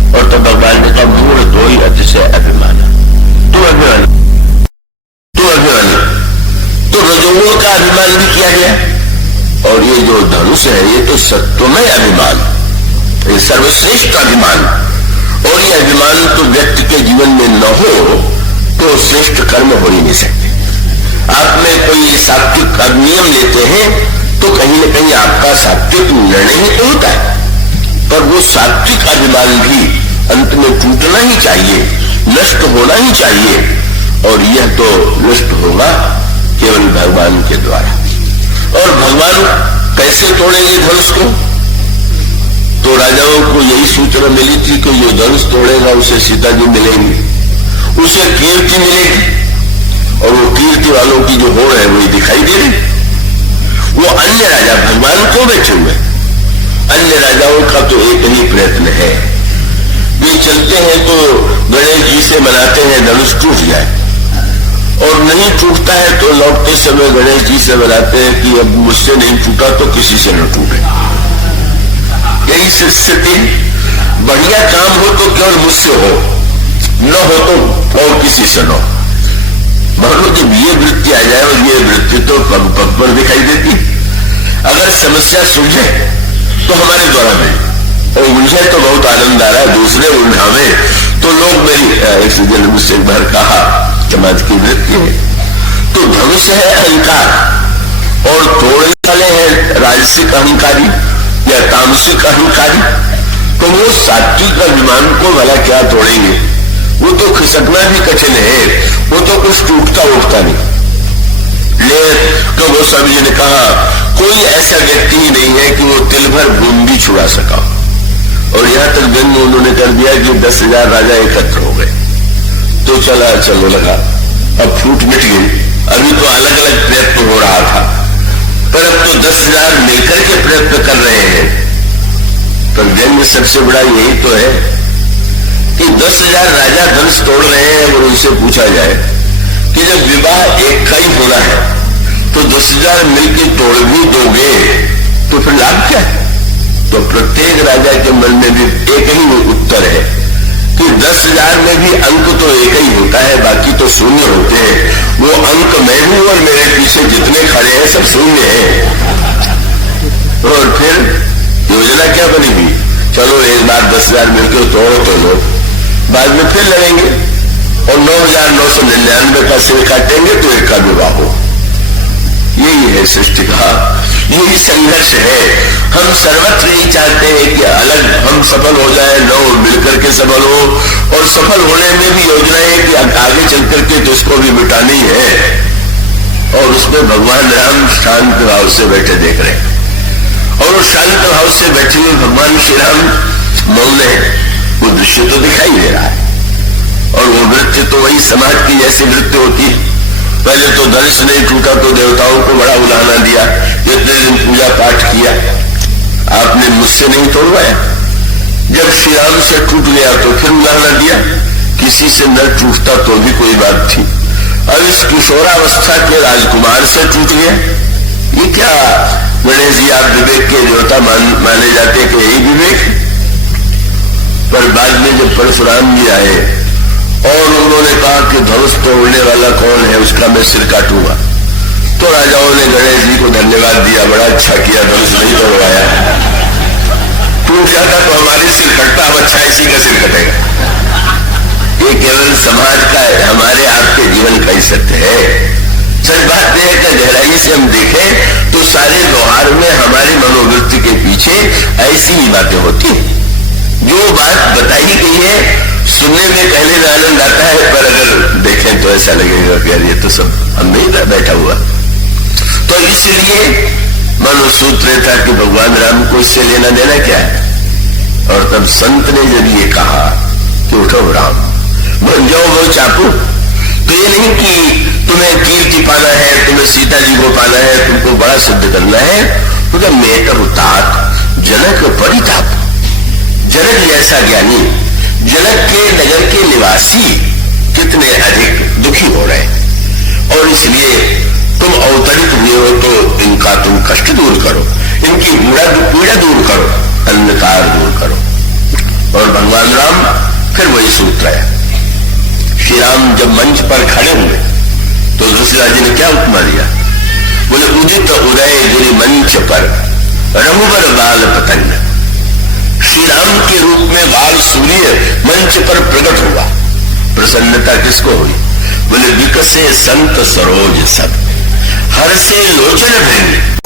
और तो भगवान ने कहा मूल दो ही अतिशय अभिमान, तू अभिमान, तू अभिमान। तो रजोगुण का अभिमान भी किया गया। और ये जो धनुष है ये तो सत्वमय अभिमान, ये सर्वश्रेष्ठ अभिमान। और ये अभिमान तो व्यक्ति के जीवन में न हो तो श्रेष्ठ कर्म हो ही नहीं सकते। आप में कोई सात्विक नियम लेते हैं तो कहीं न कहीं आपका सात्विक निर्णय ही तो होता है, पर वो सात्विक अभिमान भी अंत में टूटना ही चाहिए, नष्ट होना ही चाहिए। और यह तो नष्ट होगा केवल भगवान के द्वारा। और भगवान कैसे तोड़ेंगे धनुष को, तो राजाओं को यही सूचना मिली थी कि जो धनुष तोड़ेगा उसे सीता जी मिलेंगी, उसे कीर्ति मिलेगी। और वो कीर्ति वालों की जो होड़ है वही दिखाई दे रही। वो अन्य राजा भगवान को बैठे हुए, अन्य राजाओं का तो एक ही प्रयत्न है, वे चलते हैं तो गणेश जी से मनाते हैं धनुष टूट जाए, और नहीं टूटता है तो लौटते समय गणेश जी से मनाते हैं कि अब मुझसे नहीं टूटा तो किसी से न टूटे। यही स्थिति, बढ़िया काम हो तो केवल मुझसे हो, न हो तो और किसी से न हो। मानो जब ये वृत्ति आ जाए, और ये वृत्ति तो पग पग पर दिखाई देती, अगर समस्या सुलझे तो हमारे द्वारा मिले, और उलझे तो बहुत आनंद आ रहा है, दूसरे उलझावे तो लोग मेरी एक जन मुझसे एक बार कहा समाज की वृत्ति है। तो धनुष है अहंकार, और तोड़ने वाले हैं राजसिक अहंकारी या तामसिक अहंकारी, तो वो सात्विक अभिमान को भला क्या तोड़ेंगे? वो तो खिसकना भी कठिन है, वो तो कुछ टूटता उठता नहीं। तो गोस्वामी जी ने कहा कोई ऐसा व्यक्ति ही नहीं है कि वो तिल भर घूम भी छुड़ा सका। और यहां तक जन्म उन्होंने कर दिया कि 10,000 राजा एकत्र हो गए, तो चलो लगा, अब फूट मिट गई। अभी तो अलग अलग प्रयत्न हो रहा था, पर अब तो 10,000 मिलकर के प्रयत्न कर रहे हैं। पर व्यंग सबसे बड़ा यही तो है कि 10,000 राजा धनुष तोड़ रहे हैं। और उनसे पूछा जाए कि जब विवाह एक का ही होना है तो 10,000 मिलकर तोड़ भी दोगे तो फिर लाभ क्या है? तो प्रत्येक राजा के मन में भी एक ही उत्तर है कि 10,000 में भी अंक तो एक ही होता है, बाकी तो शून्य होते हैं। वो अंक मैं हूं और मेरे पीछे जितने खड़े हैं सब शून्य हैं। और फिर योजना क्या बनेगी? चलो एक बार 10,000 मिलकर तोड़ो तो लो, बाद में फिर लड़ेंगे और 9,999 का सिर काटेंगे तो एक का विवाह हो। यही है सृष्टि का, यही संघर्ष है। हम सर्वत्र यही चाहते हैं कि अलग हम सफल हो जाए, न मिलकर के सफल हो, और सफल होने में भी योजना है कि आगे चल करके तो इसको भी मिटानी है। और उसमें भगवान राम शांत भाव से बैठे देख रहे हैं, और शांत भाव से बैठे हुए भगवान श्री राम मौन है। वो दृश्य तो दिखाई दे रहा है, और वो नृत्य तो वही समाज की जैसी नृत्य होती है। पहले तो धनुष नहीं टूटा तो देवताओं को बड़ा उलाहना दिया, जितने दिन पूजा पाठ किया, आपने मुझसे नहीं तोड़वाया। जब श्री राम से टूट गया तो फिर उलाहना दिया, किसी से न टूटता तो भी कोई बात थी। अब इस किशोरावस्था के राजकुमार से टूट गया, ये क्या? गणेश जी आप विवेक के देवता माने जाते कि यही विवेक? पर बाद में जब परशुराम जी आए और उन्होंने कहा कि धनुष तोड़ने वाला कौन है, उसका मैं सिर काटूंगा, तो राजाओं ने गणेश जी को धन्यवाद दिया, बड़ा अच्छा किया, धनुष नहीं तोड़वाया। टूट जाता तो हमारे सिर कटता, अब अच्छा इसी का सिर कटेगा। ये केवल समाज का है, हमारे आपके जीवन का ही सत्य है। सच बात यह है कि गहराई से हम देखें तो सारे व्यवहार में हमारी मनोवृत्ति के पीछे ऐसी ही बातें होती हैं। जो बात बताई गई है सुनने में कहने में आनंद आता है, पर अगर देखें तो ऐसा लगेगा कि यार ये तो सब हम नहीं था बैठा हुआ। तो इसलिए मनो सूत्र था कि भगवान राम को इससे लेना देना क्या है। और तब संत ने जब ये कहा कि उठो राम, बन जाओ वो चाकू, तो ये नहीं कि तुम्हें कीर्ति पाना है, तुम्हें सीता जी को पाना है, तुमको बड़ा सिद्ध करना है। तो मेटर उतात जनक परिताप, जनक जैसा ज्ञानी, जनक के नगर के निवासी कितने अधिक दुखी हो रहे हैं, और इसलिए तुम अवतरित हुए हो तो इनका तुम कष्ट दूर करो, इनकी पीड़ा दूर करो, अंधकार दूर करो। और भगवान राम फिर वही सूत्र है। श्री राम जब मंच पर खड़े हुए तो दशरथ जी ने क्या उपमा दिया? बोले उदित उदय गिरि मंच पर रघुबर बाल पतंग। श्री राम के रूप में बाल सूर्य मंच पर प्रकट हुआ, प्रसन्नता किसको हुई? बोले विकसे संत सरोज सब, हर से लोचन भृंग।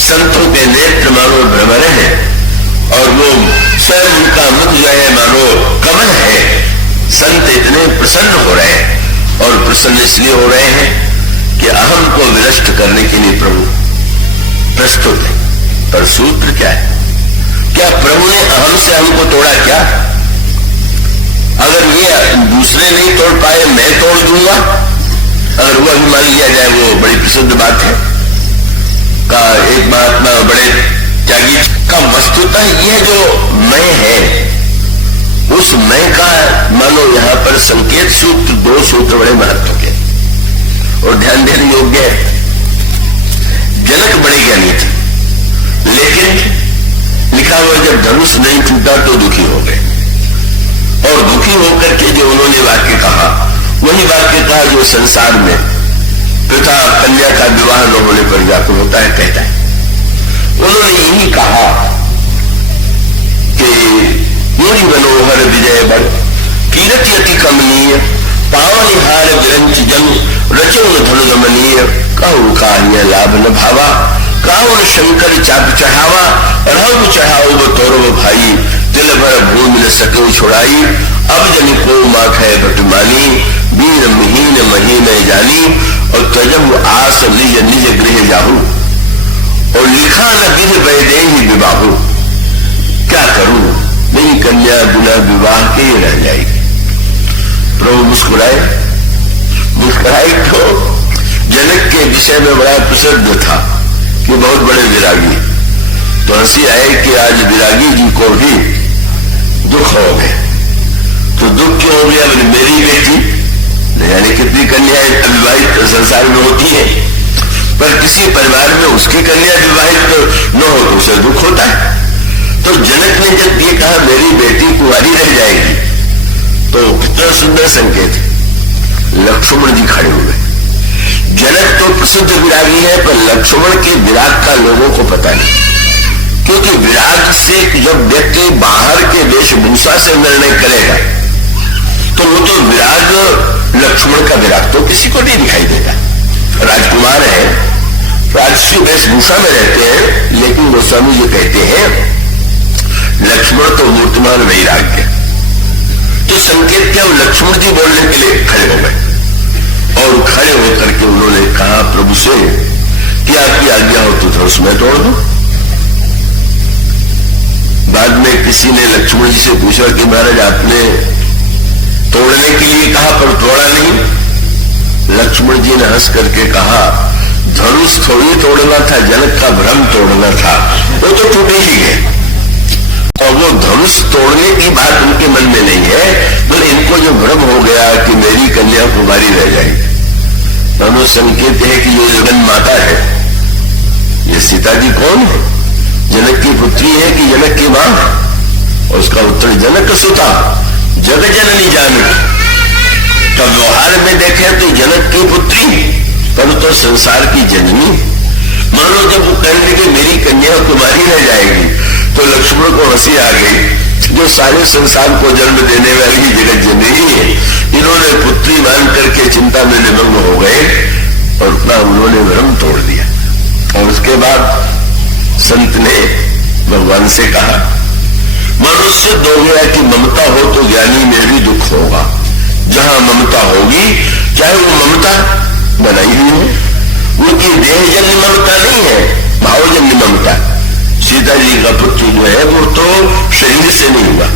संतों के नेत्र मानो भ्रमर है, और वो स्वयं उनका मुख जो है मानो कमल है। संत इतने प्रसन्न हो रहे हैं, और प्रसन्न इसलिए हो रहे हैं कि अहम को विनष्ट करने के लिए प्रभु प्रस्तुत है। पर सूत्र क्या है? क्या प्रभु ने अहम से हमको तोड़ा क्या? अगर ये दूसरे नहीं तोड़ पाए मैं तोड़ दूंगा, अगर वो अभी मान लिया जाए, वो बड़ी प्रसिद्ध बात है का एक महात्मा बड़े त्यागी का वस्तुतः ये जो मैं है, उस मैं का मानो यहां पर संकेत सूत्र, दो सूत्र बड़े महत्व के और ध्यान देने योग्य है। जनक बड़े ज्ञानी थे, लेकिन लिखा हुआ जब धनुष नहीं टूटा तो दुखी हो गए। और दुखी होकर के जो उन्होंने वाक्य कहा, वही वाक्य कहा जो संसार में पिता कन्या का विवाह न होने पर व्याकुल होता है, कहता है। उन्होंने यही कहा कि मोरी मनोहर विजय बल कीरति अति कमनीय पावनिहार विरंच जन रचो धनु गमनीय कहु कार्य लाभ न भावा कावन शंकर चाप चढ़ावा रव चढ़ाओ वो तौरव भाई तिल भर भूमि न सके छुड़ाई अब जन को माख है बटमानी वीर महीन महीने जानी और तजब आस निज निज गृह जाहू और लिखा न विध वैदे ही विवाहू। क्या करूं, मेरी कन्या बिना विवाह के ही रह जाएगी। प्रभु मुस्कुराए। मुस्कुराए तो जनक के विषय में बड़ा प्रसिद्ध था कि बहुत बड़े विरागी। तो हंसी आए कि आज विरागी जी को भी दुख हो गए। तो दुख क्यों हो गया? मेरी बेटी यानी कितनी कन्याएं अविवाहित संसार में होती है, पर किसी परिवार में उसकी कन्या विवाहित न हो तो उसे दुख होता है। तो जनक ने जब ये कहा मेरी बेटी कुंवारी रह जाएगी, तो कितना सुंदर संकेत है। लक्ष्मण जी खड़े हुए। जनक तो प्रसिद्ध विरागी है, पर लक्ष्मण के विराग का लोगों को पता नहीं, क्योंकि विराग से जब व्यक्ति बाहर के वेशभूषा से निर्णय करेगा तो वो तो विराग लक्ष्मण का विराग तो किसी को नहीं दिखाई देता। राजकुमार है, राजसी वेशभूषा में रहते हैं, लेकिन गोस्वामी जी कहते हैं लक्ष्मण तो मूर्तिमान वैराग्य। तो संकेत क्या? लक्ष्मण जी बोलने के लिए खड़े हो गए और खड़े होकर के उन्होंने कहा प्रभु से कि आपकी आज्ञा हो तो धनुष में तोड़ दो। बाद में किसी ने लक्ष्मण जी से पूछा कि महाराज आपने तोड़ने के लिए कहा पर तोड़ा नहीं। लक्ष्मण जी ने हंस करके कहा धनुष थोड़ी तोड़ना था, जनक का भ्रम तोड़ना था, वो तो टूटे ही है। और वो धनुष तोड़ने की बात उनके मन में नहीं है, पर इनको जो भ्रम हो गया कि मेरी कन्या कुमारी रह जाएगी। धनुष संकेत है कि ये जगन माता है। ये सीता जी कौन है? जनक की पुत्री है कि जनक की मां? और उसका उत्तर जनक सुता जग जननी जानकी। तो व्यवहार में देखें तो जनक की पुत्री, पर तो संसार की जननी। मानो जब वो कहने लगे मेरी कन्या कुमारी रह जाएगी, तो लक्ष्मण को हंसी आ गई। जो सारे संसार को जन्म देने वाली जगत जननी है, इन्होंने पुत्री मान करके चिंता में निमग्न हो गए और अपना उन्होंने भ्रम तोड़ दिया। और उसके बाद संत ने भगवान से कहा मनुष्य दो गया कि ममता हो तो ज्ञानी में भी दुख होगा। जहां ममता होगी, चाहे वो ममता बनाई हुई है, वो की देहजन्य ममता नहीं है, भावजन्य ममता। सीता जी का पुत्र जो है वो तो शरीर से नहीं हुआ।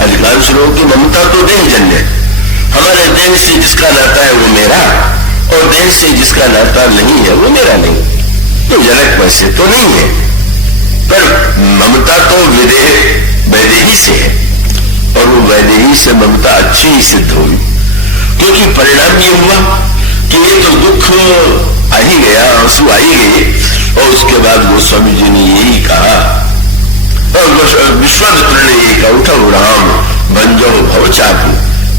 अधिकांश लोगों की ममता तो देहजन्य है। हमारे देह से जिसका नाता है वो मेरा, और देह से जिसका नाता नहीं है वो मेरा नहीं। तो जनक वैसे तो नहीं है, पर ममता तो वैदेही से है, और वो वैदेही से ममता अच्छी ही सिद्ध हुई। क्योंकि परिणाम ये हुआ कि ये तो दुख आ ही गया, आंसू आ ही गए। और उसके बाद गोस्वामी जी ने यही कहा, और विश्वामित्र ने यही कहा उठो राम बंजो भव चापू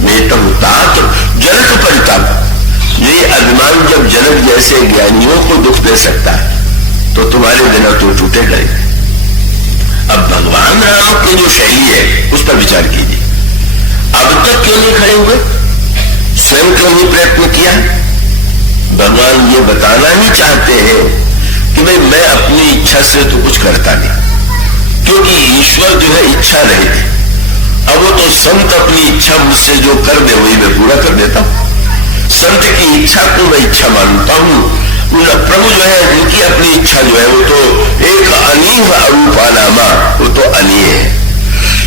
नेतम तात जनक परिताप। ये अभिमान जब जनक जैसे ज्ञानियों को दुख दे सकता है, तो तुम्हारे बिना तो टूटे गए। अब भगवान राम की जो शैली है उस पर विचार कीजिए। अब तक क्यों नहीं खड़े हुए? स्वयं क्यों नहीं प्रयत्न किया? भगवान ये बताना ही चाहते हैं कि भाई मैं अपनी इच्छा से तो कुछ करता नहीं, क्योंकि ईश्वर जो है इच्छा रहित है। अब वो तो संत अपनी इच्छा मुझसे जो कर दे वही मैं पूरा कर देता हूं। संत की इच्छा को मैं इच्छा मानता हूं। प्रभु जो है उनकी अपनी इच्छा जो है वो तो एक अनीह अरूपानामा, वो तो अनीय है।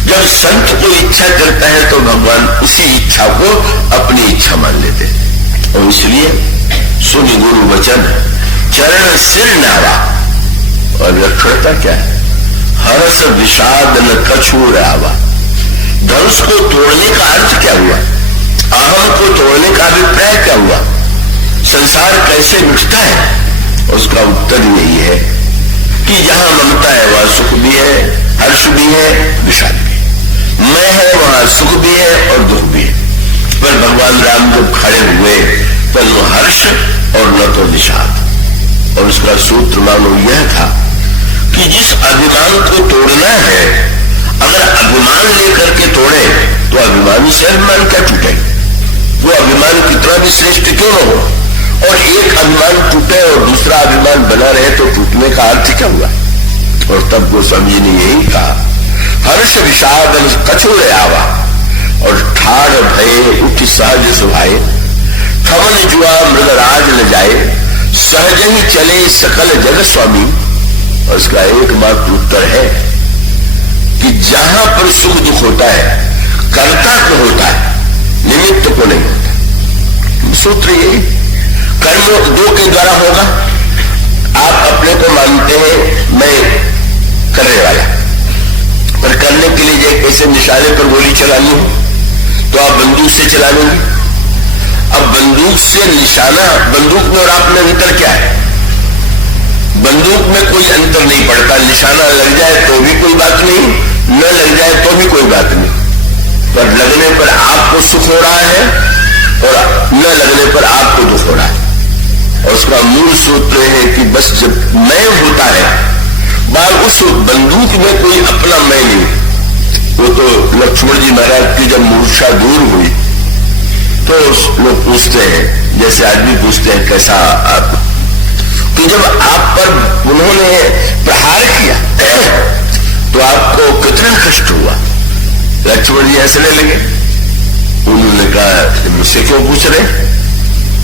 जब संत को इच्छा करता है तो भगवान उसी इच्छा को अपनी इच्छा मान लेते हैं। और इसलिए सुन गुरु वचन चरण सिर नावा। और लक्षणता क्या है? हर्ष विषाद न कछू आवा। धनुष को तोड़ने का अर्थ क्या हुआ? अहम को तोड़ने का अभिप्राय क्या हुआ? संसार कैसे मिटता है? उसका उत्तर यही है कि जहां ममता है वहां सुख भी है, हर्ष भी है, विषाद भी है। मैं है वहां सुख भी है और दुख भी है। पर भगवान राम जब खड़े हुए तो न हर्ष और न तो विषाद। और उसका सूत्र मानो यह था कि जिस अभिमान को तोड़ना है, अगर अभिमान लेकर के तोड़े तो अभिमानी से अभिमान क्या टूटे, वो अभिमान कितना भी श्रेष्ठ क्यों न हो। और एक अभिमान टूटे और दूसरा अभिमान बना रहे तो टूटने का अर्थ क्या हुआ। और तब गोस्वामी जी ने यही कहा, हर्ष विषाद कछु रे आवा और ठाड़ भये उठ सहज सुभाए, थमन जुआ मृगराज ल जाए, सहज ही चले सकल जग स्वामी। और इसका एकमात्र उत्तर है कि जहां पर सुख दुख होता है कर्ता को होता है, निमित्त को नहीं होता। सूत्र यही, कर्म दो के द्वारा होगा। आप अपने को मानते हैं मैं करने वाला, पर करने के लिए जैसे कैसे निशाने पर गोली चलानी हो तो आप बंदूक से चला लेंगे। अब बंदूक से निशाना, बंदूक में और आप में अंतर क्या है। बंदूक में कोई अंतर नहीं पड़ता, निशाना लग जाए तो भी कोई बात नहीं, न लग जाए तो भी कोई बात नहीं। पर लगने पर आपको सुख हो रहा है और न लगने पर आपको दुख हो रहा है। और उसका मूल सूत्र है कि बस जब मैं होता है, बाल उस बंदूक में कोई अपना मैं नहीं। वो तो लक्ष्मण जी महाराज की जब मूर्छा दूर हुई तो लोग पूछते हैं, जैसे आदमी पूछते हैं कैसा आप, कि जब आप पर उन्होंने प्रहार किया तो आपको कितना कष्ट हुआ। लक्ष्मण जी हंसने लगे। उन्होंने कहा मुझसे क्यों पूछ रहे,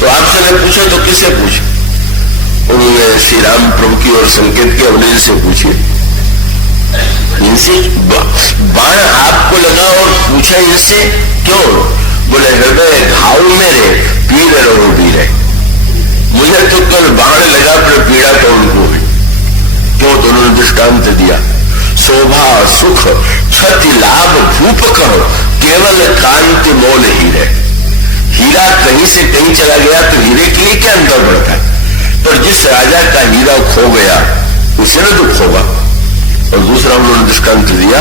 तो आपसे नहीं पूछे तो किससे पूछे। उन्होंने श्री राम प्रभु की ओर संकेत किया, उन्हें इनसे पूछिए। इनसे बाण आपको लगा और पूछा इनसे क्यों। बोले हृदय घाव मेरे पीड़ रहो पीड़े, मुझे तो कल बाण लगा पर पीड़ा तो उनको हुई। क्यों, तो उन्होंने दृष्टांत दिया, शोभा सुख क्षति लाभ भूप कहो, केवल कांति मोल हीरे। हीरा कहीं से कहीं चला गया तो हीरे के लिए क्या अंतर पड़ता है, पर जिस राजा का हीरा खो गया उसे न दुख होगा। और दूसरा उन्होंने दृष्टांत दिया,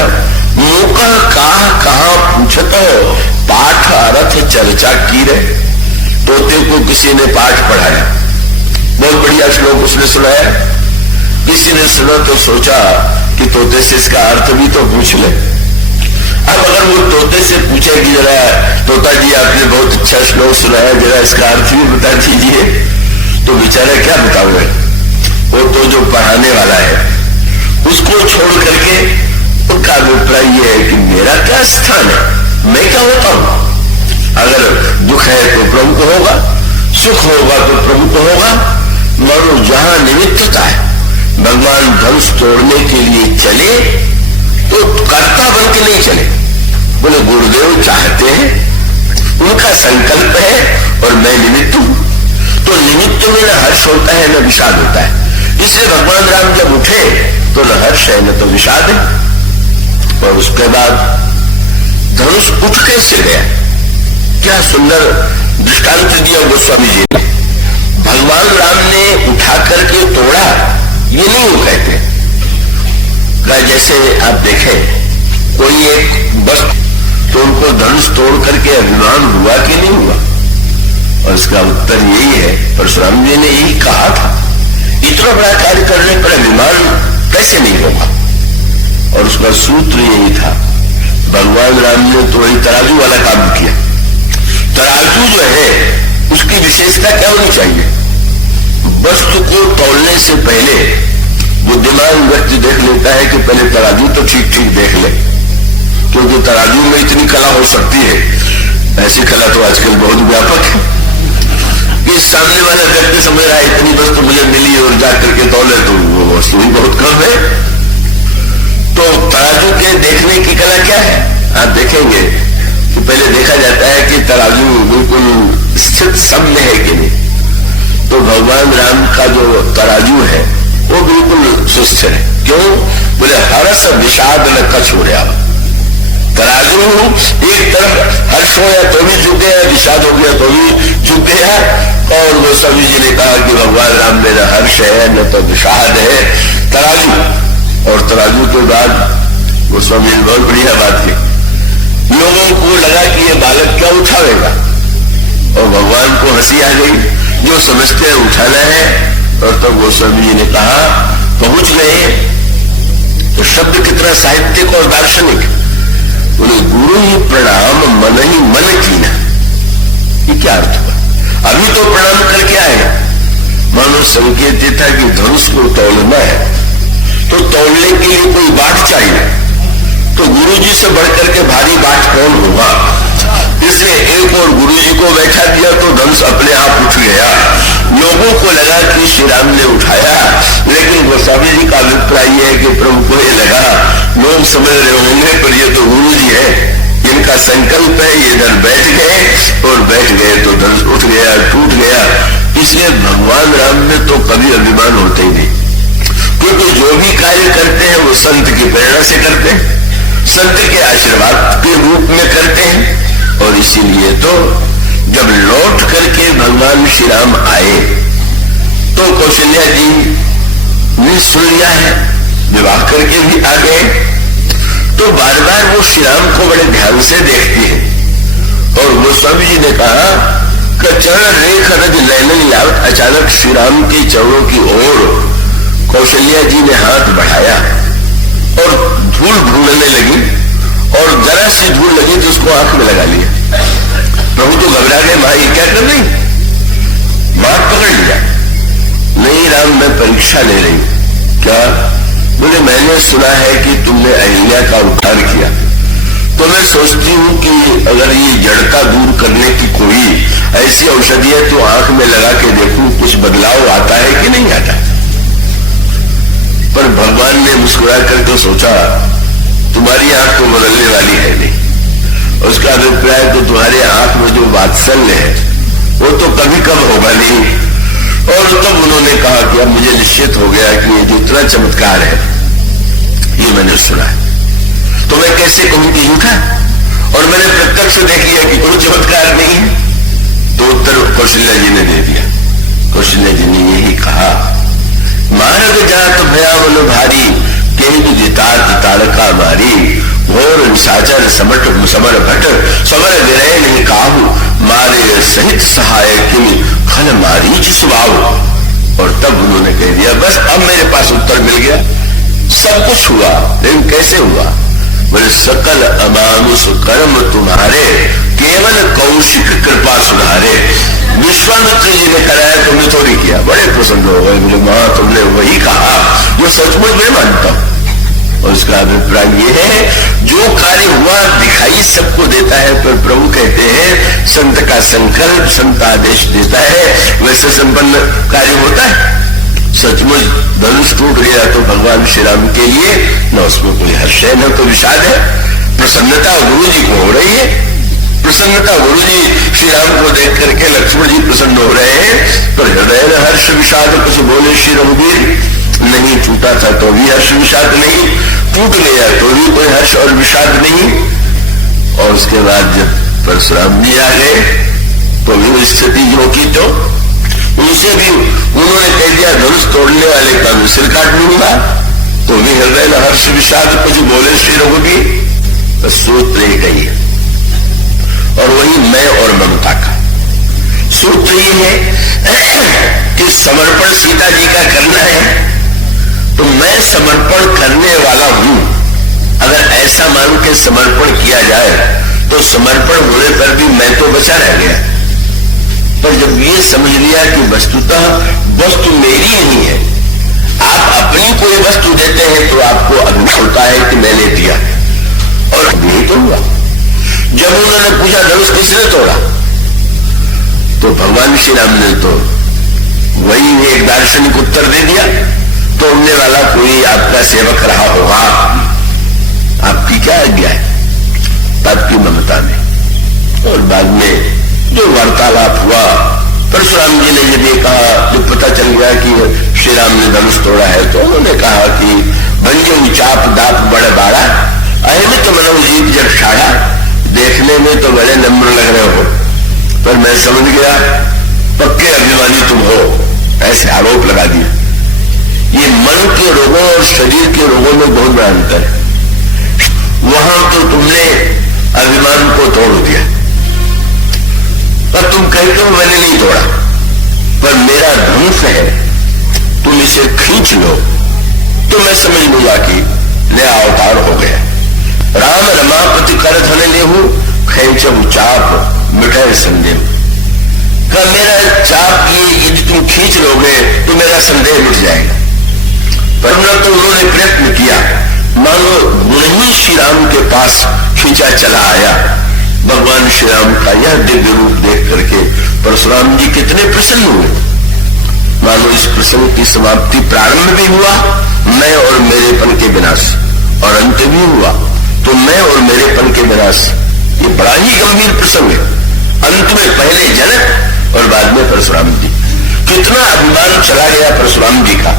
मुका कहां पूछत हो, पाठ अर्थ चर्चा की रहे। तोते को किसी ने पाठ पढ़ाया, बहुत बढ़िया श्लोक उसने सुनाया, किसी ने सुना तो सोचा कि तोते से इसका अर्थ भी तो पूछ ले। अब अगर वो तोते से पूछे कि जरा तोता जी आपने बहुत अच्छा श्लोक सुनाया, जरा इसका अर्थ भी बता दीजिए, तो बेचारा क्या बताओगे। वो तो जो पढ़ाने वाला है उसको छोड़ करके उनका अभिप्राय यह है कि मेरा क्या स्थान है, मैं क्या होता हूं। अगर दुख है तो प्रभु को होगा, सुख होगा तो प्रभु को होगा। मानो जहां निमित्तता है, भगवान धनुष तोड़ने के लिए चले तो कर्ता बन के नहीं चले। बोले गुरुदेव चाहते हैं, उनका संकल्प है और मैं निमित्त हूं। तो निमित्त में न हर्ष होता है न विषाद होता है। इसलिए भगवान राम जब उठे तो न हर्ष है न तो विषाद है। और उसके बाद धनुष उठ कैसे गया, क्या सुंदर दृष्टांत दिया गोस्वामी जी ने। भगवान राम ने उठा करके तोड़ा ये नहीं वो कहते। जैसे आप देखें कोई एक वस्तु तो उनको धनुष तोड़ करके अभिमान हुआ कि नहीं हुआ। और इसका उत्तर यही है, परशुराम जी ने यही कहा था, इतना बड़ा कार्य करने पर अभिमान कैसे नहीं होगा। और उसका सूत्र यही था, भगवान राम ने तो वही तराजू वाला काम किया। तराजू जो है उसकी विशेषता क्या होनी चाहिए, वस्तु को तौलने से पहले बुद्धिमान व्यक्ति देख लेता है कि पहले तराजू तो ठीक ठीक देख ले, क्योंकि तराजू में इतनी कला हो सकती है। ऐसी कला तो आजकल बहुत व्यापक है कि सामने वाला व्यक्ति समझ रहा है इतनी वस्तु मुझे मिली और जाकर के तौले तो वो वस्तु ही बहुत कम है। तो तराजू के देखने की कला क्या है, आप देखेंगे कि पहले देखा जाता है कि तराजू बिल्कुल स्थित सब में है कि नहीं। तो भगवान राम का जो तराजू है वो बिल्कुल सुस्थिर है। क्यों, बोले हर्ष विषाद न कछ हो रहा। तराजू एक तरफ हर्ष हो या तो भी झुक गया, विषाद हो गया तो भी झुक गया। और वो सभी जी ने कहा कि भगवान राम में न हर्ष है न तो विषाद है, तराजू। और तराजू के बाद वो स्वामी ने बहुत बढ़िया बात की लोगों को लगा कि ये बालक क्या उठावेगा, और भगवान को हंसी आ गई, जो समझते हैं उठाना है। और तब गोस्वामी जी ने कहा, पहुंच गए तो शब्द कितना साहित्यिक और दार्शनिक, बोले गुरु ही प्रणाम मन ही मन कीना। ये क्या अर्थ हुआ? अभी तो प्रणाम करके आए, मानो संकेत था कि धनुष को तोड़ना है, तो तोड़ने के लिए कोई बाट चाहिए, तो गुरु जी से बढ़कर के भारी बाट कौन होगा? इसलिए एक और गुरु जी को बैठा दिया तो धनुष अपने आप उठ गया। लोगों को लगा कि श्री राम ने उठाया, लेकिन गोस्वामी जी का अभिप्राय यह है कि प्रभु को ये लगा लोग समझ रहे होंगे पर ये तो गुरु जी है, इनका संकल्प है, ये इधर बैठ गए और बैठ गए तो धनुष उठ गया, टूट गया। इसलिए भगवान राम में तो कभी अभिमान होते ही नहीं, क्योंकि जो भी कार्य करते हैं वो संत की प्रेरणा से करते हैं, संत के आशीर्वाद के रूप में करते हैं। और इसीलिए तो जब लौट करके भगवान श्री राम आए तो कौशल्या जी ने सुन लिया है, विवाह करके भी आ गए, तो बार बार वो श्री राम को बड़े ध्यान से देखती है। और गोस्वामी जी ने कहा कि चरण रेख रज नैनन यावत, अचानक श्री राम के चरणों की ओर कौशल्या जी ने हाथ बढ़ाया और धूल ढूंढने लगी, और जरा सी धूल लगी तो उसको आंख में लगा लिया। प्रभु तो घबरा गए, मां ये क्या कर रही? मां पकड़ लिया, नहीं राम मैं परीक्षा ले रही। क्या? बोले मैंने सुना है कि तुमने अहिल्या का उद्धार किया, तो मैं सोचती हूं कि अगर ये जड़ता दूर करने की कोई ऐसी औषधि है तो आंख में लगा के देखूं कुछ बदलाव आता है कि नहीं आता। पर भगवान ने मुस्कुरा करके सोचा तुम्हारी आंख तो बदलने वाली है नहीं, उसका अभिप्राय तो तुम्हारे आंख में जो वात्सल्य है वो तो कभी कब होगा नहीं। और तब उन्होंने कहा कि अब मुझे निश्चित हो गया कि ये जितना चमत्कार है ये मैंने सुना है, तो मैं कैसे कहूं कि झूठा, और मैंने प्रत्यक्ष देख लिया कि कोई चमत्कार नहीं है। तो उत्तर कौशल्या जी ने दे दिया। कौशल्या जी ने यही कहा, मार्ग जात भयावन भारी, केंद्र जितात ताड़का मारी, घोर निशाचर समट समर भट, समर गिरह नहीं काहू, मारे सहित सहाय किम खल मारी स्वभाव। और तब उन्होंने कह दिया बस अब मेरे पास उत्तर मिल गया, सब कुछ हुआ, लेकिन कैसे हुआ? बोले सकल अमानुष कर्म तुम्हारे, केवल कौशिक कृपा सुधारे। विश्वामित्र जी ने कराया, तुमने थोड़ी किया। बड़े प्रसन्न हो गए, बोले मां तुमने वही कहा जो सचमुच मैं मानता हूं। और उसका अभिप्राय ये है जो कार्य हुआ दिखाई सबको देता है, पर प्रभु कहते हैं संत का संकल्प संत आदेश देता है, वैसे संपन्न कार्य होता है। सचमुच धनुष टूट गया तो भगवान श्री राम के लिए न उसमें कोई हर्ष है न तो विषाद है। प्रसन्नता गुरु जी को हो रही है, प्रसन्नता गुरु जी श्री राम को देख करके लक्ष्मण जी प्रसन्न हो रहे हैं, पर हृदय न हर्ष विषाद कुछ बोले श्री रघुवीर नहीं। टूटा था तो भी हर्ष विषाद नहीं, टूट गया तो भी कोई हर्ष और विषाद नहीं। और उसके बाद जब परशुराम जी आ गए तो भी स्थिति जो की तो उनसे भी उन्होंने कह दिया धनुष तोड़ने वाले का भी सिर काट लूंगा, तो भी हृदय न हर्ष विषाद कुछ बोले श्री रघुवीर। सूत्र एक ही है, और वही मैं और ममता का सूत्र ही है कि समर्पण सीता जी का करना है तो मैं समर्पण करने वाला हूं। अगर ऐसा मान के समर्पण किया जाए तो समर्पण होने पर भी मैं तो बचा रह गया, पर जब ये समझ लिया कि वस्तुतः वस्तु मेरी नहीं है, आप अपनी कोई वस्तु देते हैं तो आपको अभिमान होता है कि मैंने दिया, और यही तो हुआ। जब उन्होंने पूछा धनुष किसने तोड़ा, तो भगवान श्री राम ने तो वही एक दार्शनिक उत्तर दे दिया, तोड़ने वाला कोई आपका सेवक रहा होगा। आपकी क्या आज्ञा है? आपकी ममता में। और बाद में जो वार्तालाप हुआ, परशुराम जी ने जब ये कहा, जब पता चल गया कि श्री राम ने धनुष तोड़ा है, तो उन्होंने कहा कि भंजन चाप दाप बड़े बाड़ा, अहिमित मनव जीव जब छाड़ा, देखने में तो बड़े नम्र लग रहे हो, पर मैं समझ गया पक्के अभिमानी तुम हो, ऐसे आरोप लगा दिया। ये मन के रोगों और शरीर के रोगों में बहुत बड़ा अंतर है। वहां तो तुमने अभिमान को तोड़ दिया। पर तुम कहते हो मैंने नहीं तोड़ा, पर मेरा धनुष है, तुम इसे खींच लो तो मैं समझ लूंगा कि नया अवतार हो गया। राम रमापति कर धन लेहू, खेचब चाप मिटाए संदेह। का मेरा चाप की यदि तुम खींच लोगे तो मेरा संदेह मिट जाएगा। परंतु तो उन्होंने प्रयत्न किया, मानो वही श्री राम के पास खींचा चला आया। भगवान श्री राम का यह दिव्य रूप देख करके परशुराम जी कितने प्रसन्न हुए। मानो इस प्रसंग की समाप्ति प्रारंभ भी हुआ मैं और मेरेपन के विनाश, और अंत भी हुआ तो मैं और मेरेपन के विनाश। ये बड़ा ही गंभीर प्रसंग है। अंत में पहले जनक और बाद में परशुराम जी। कितना अभिमान चला गया परशुराम जी का।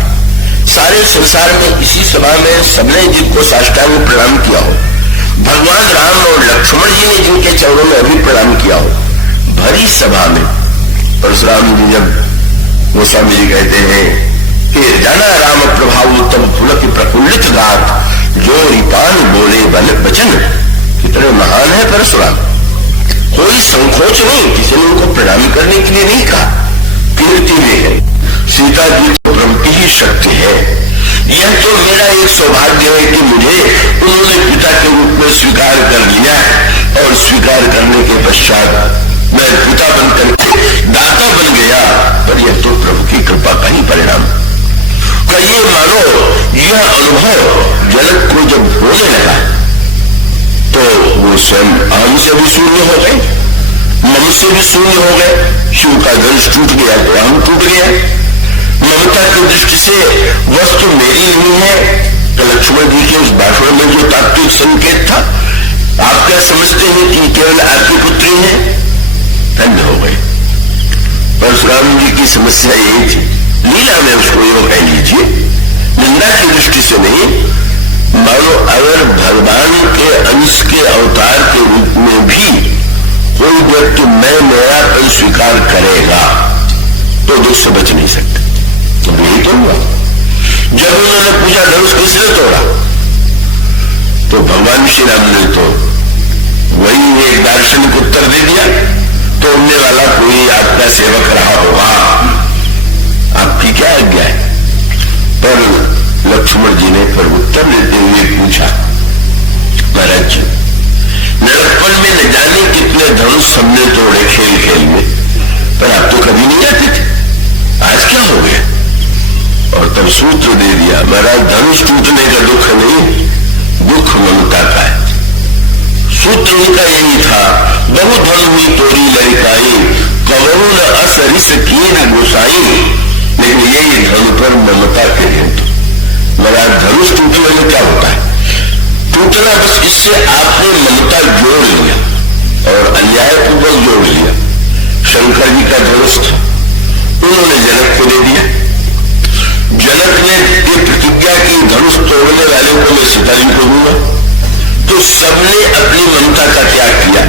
सारे संसार में इसी सभा में सबने जिनको साष्टांग प्रणाम किया हो, भगवान राम और लक्ष्मण जी ने जिनके चरणों में अभी प्रणाम किया हो, भरी सभा में परशुराम जी जब गोस्वामी जी कहते हैं कि जाना राम प्रभाव तब पुलक प्रफुल्लित गात, जो रिपान बोले बल वचन। कितने महान है परशुराम। कोई संकोच नहीं, किसी ने उनको प्रणाम करने के लिए नहीं कहा। कीर्ति में है, सीता जी को ब्रह्म की ही शक्ति है। यह तो मेरा एक सौभाग्य है कि मुझे उन्होंने पिता के रूप में स्वीकार कर लिया, और स्वीकार करने के पश्चात मैं पिता बनकर के दाता बन गया। पर यह तो प्रभु की कृपा का ही परिणाम। कहिए मानो यह अनुभव जनक को जब होने लगा तो वो स्वयं अहम से भी शून्य हो गए, मम से भी शून्य हो गए। शिव का धनुष टूट गया तो अहम टूट गया। ममता की दृष्टि से वस्तु मेरी नहीं है। तो लक्ष्मण जी के उस भाषण में जो तात्विक संकेत था, आप क्या समझते हैं कि केवल आपकी पुत्री है? धन्य हो गए। परशुराम जी की समस्या यही थी, लीला में उसको योग कह लीजिए, निंदा की दृष्टि से नहीं। मानो अगर भगवान के अंश के अवतार के रूप में भी कोई व्यक्ति मैं मेरापन स्वीकार करेगा तो दुख से बच नहीं सकता। तो यही तो हुआ। जब उन्होंने पूछा धनुष किसने तोड़ा, तो भगवान श्री राम ने तो वही एक दार्शनिक उत्तर दे दिया, तोड़ने वाला कोई आपका सेवक रहा होगा, आपकी क्या आज्ञा है। पर लक्ष्मण जी ने फिर उत्तर देते हुए पूछा, महाराज जी नरकपन में न जाने कितने धनुष सबने तोड़े खेल खेल में, पर आप तो कभी नहीं आते थे, आज क्या हो गया। और तब सूत्र दे दिया, महाराज धनुष टूटने का दुख नहीं, दुख ममता का है। सूत्र उनका यही था, बहु धन हुई तोरी लड़काई, कवरू न असरिस की न गोसाई। लेकिन यही धन पर ममता के हेतु। महाराज धनुष टूटने में क्या होता है, टूटना बस इससे आपने ममता जोड़ लिया और अन्यायपूर्वक जोड़ लिया। शंकर जी का धनुष था, उन्होंने जनक को दे दिया। जनक ने ये प्रतिज्ञा की धनुष तोड़ने वाले को मैं सितारी को दूंगा, तो सबने अपनी ममता का त्याग किया।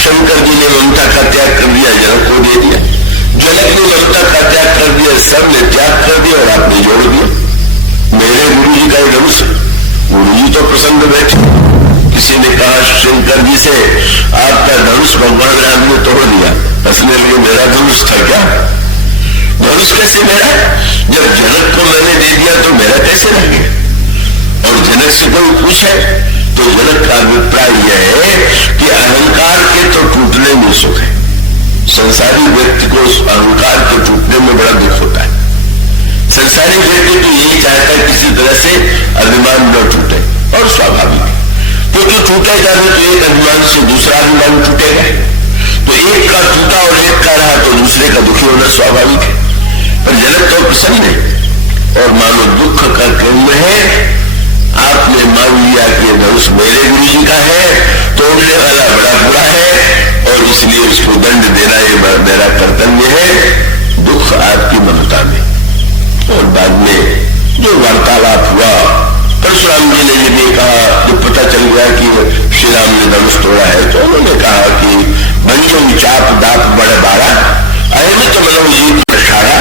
शंकर जी ने ममता का त्याग कर दिया, जनक को दे दिया। जनक ने ममता का त्याग कर दिया, सबने त्याग कर दिया और आपने जोड़ दिया। मेरे गुरु जी का धनुष, गुरु जी तो प्रसन्न बैठे। किसी ने कहा शंकर जी से, आपका धनुष भगवान राम ने तोड़ दिया। हंसने लगे, मेरा धनुष था क्या? धनुष कैसे मेरा? जब जनक को मैंने दे दिया तो मेरा कैसे रह गया? और जनक से कोई पूछे तो जनक का अभिप्राय यह है कि अहंकार के तो टूटने में सुख है। संसारी व्यक्ति को अहंकार के टूटने में बड़ा दुख होता है। संसारी व्यक्ति तो यही चाहता है किसी तरह से अभिमान न टूटे, और स्वाभाविक है, क्योंकि टूटेगा भी तो एक अभिमान से दूसरा अभिमान टूटेगा। तो एक का टूटा और एक का रहा तो दूसरे का दुखी होना स्वाभाविक है। पर जनक तो प्रसन्न है और मानो दुख का केंद्र है। आपने मान लिया कि धनुष मेरे गुरु जी का है, तोड़ने वाला बड़ा बुरा है और इसलिए उसको दंड देना ये मेरा कर्तव्य है। दुख आपकी ममता में। और बाद में जो वार्तालाप हुआ, परशुराम जी ने यदि कहा, जब पता चल गया कि श्री राम ने धनुष तोड़ा है, तो उन्होंने कहा कि बंजो चाप दाप बड़े बारा, अहिमित मनोजीत प्रसारा।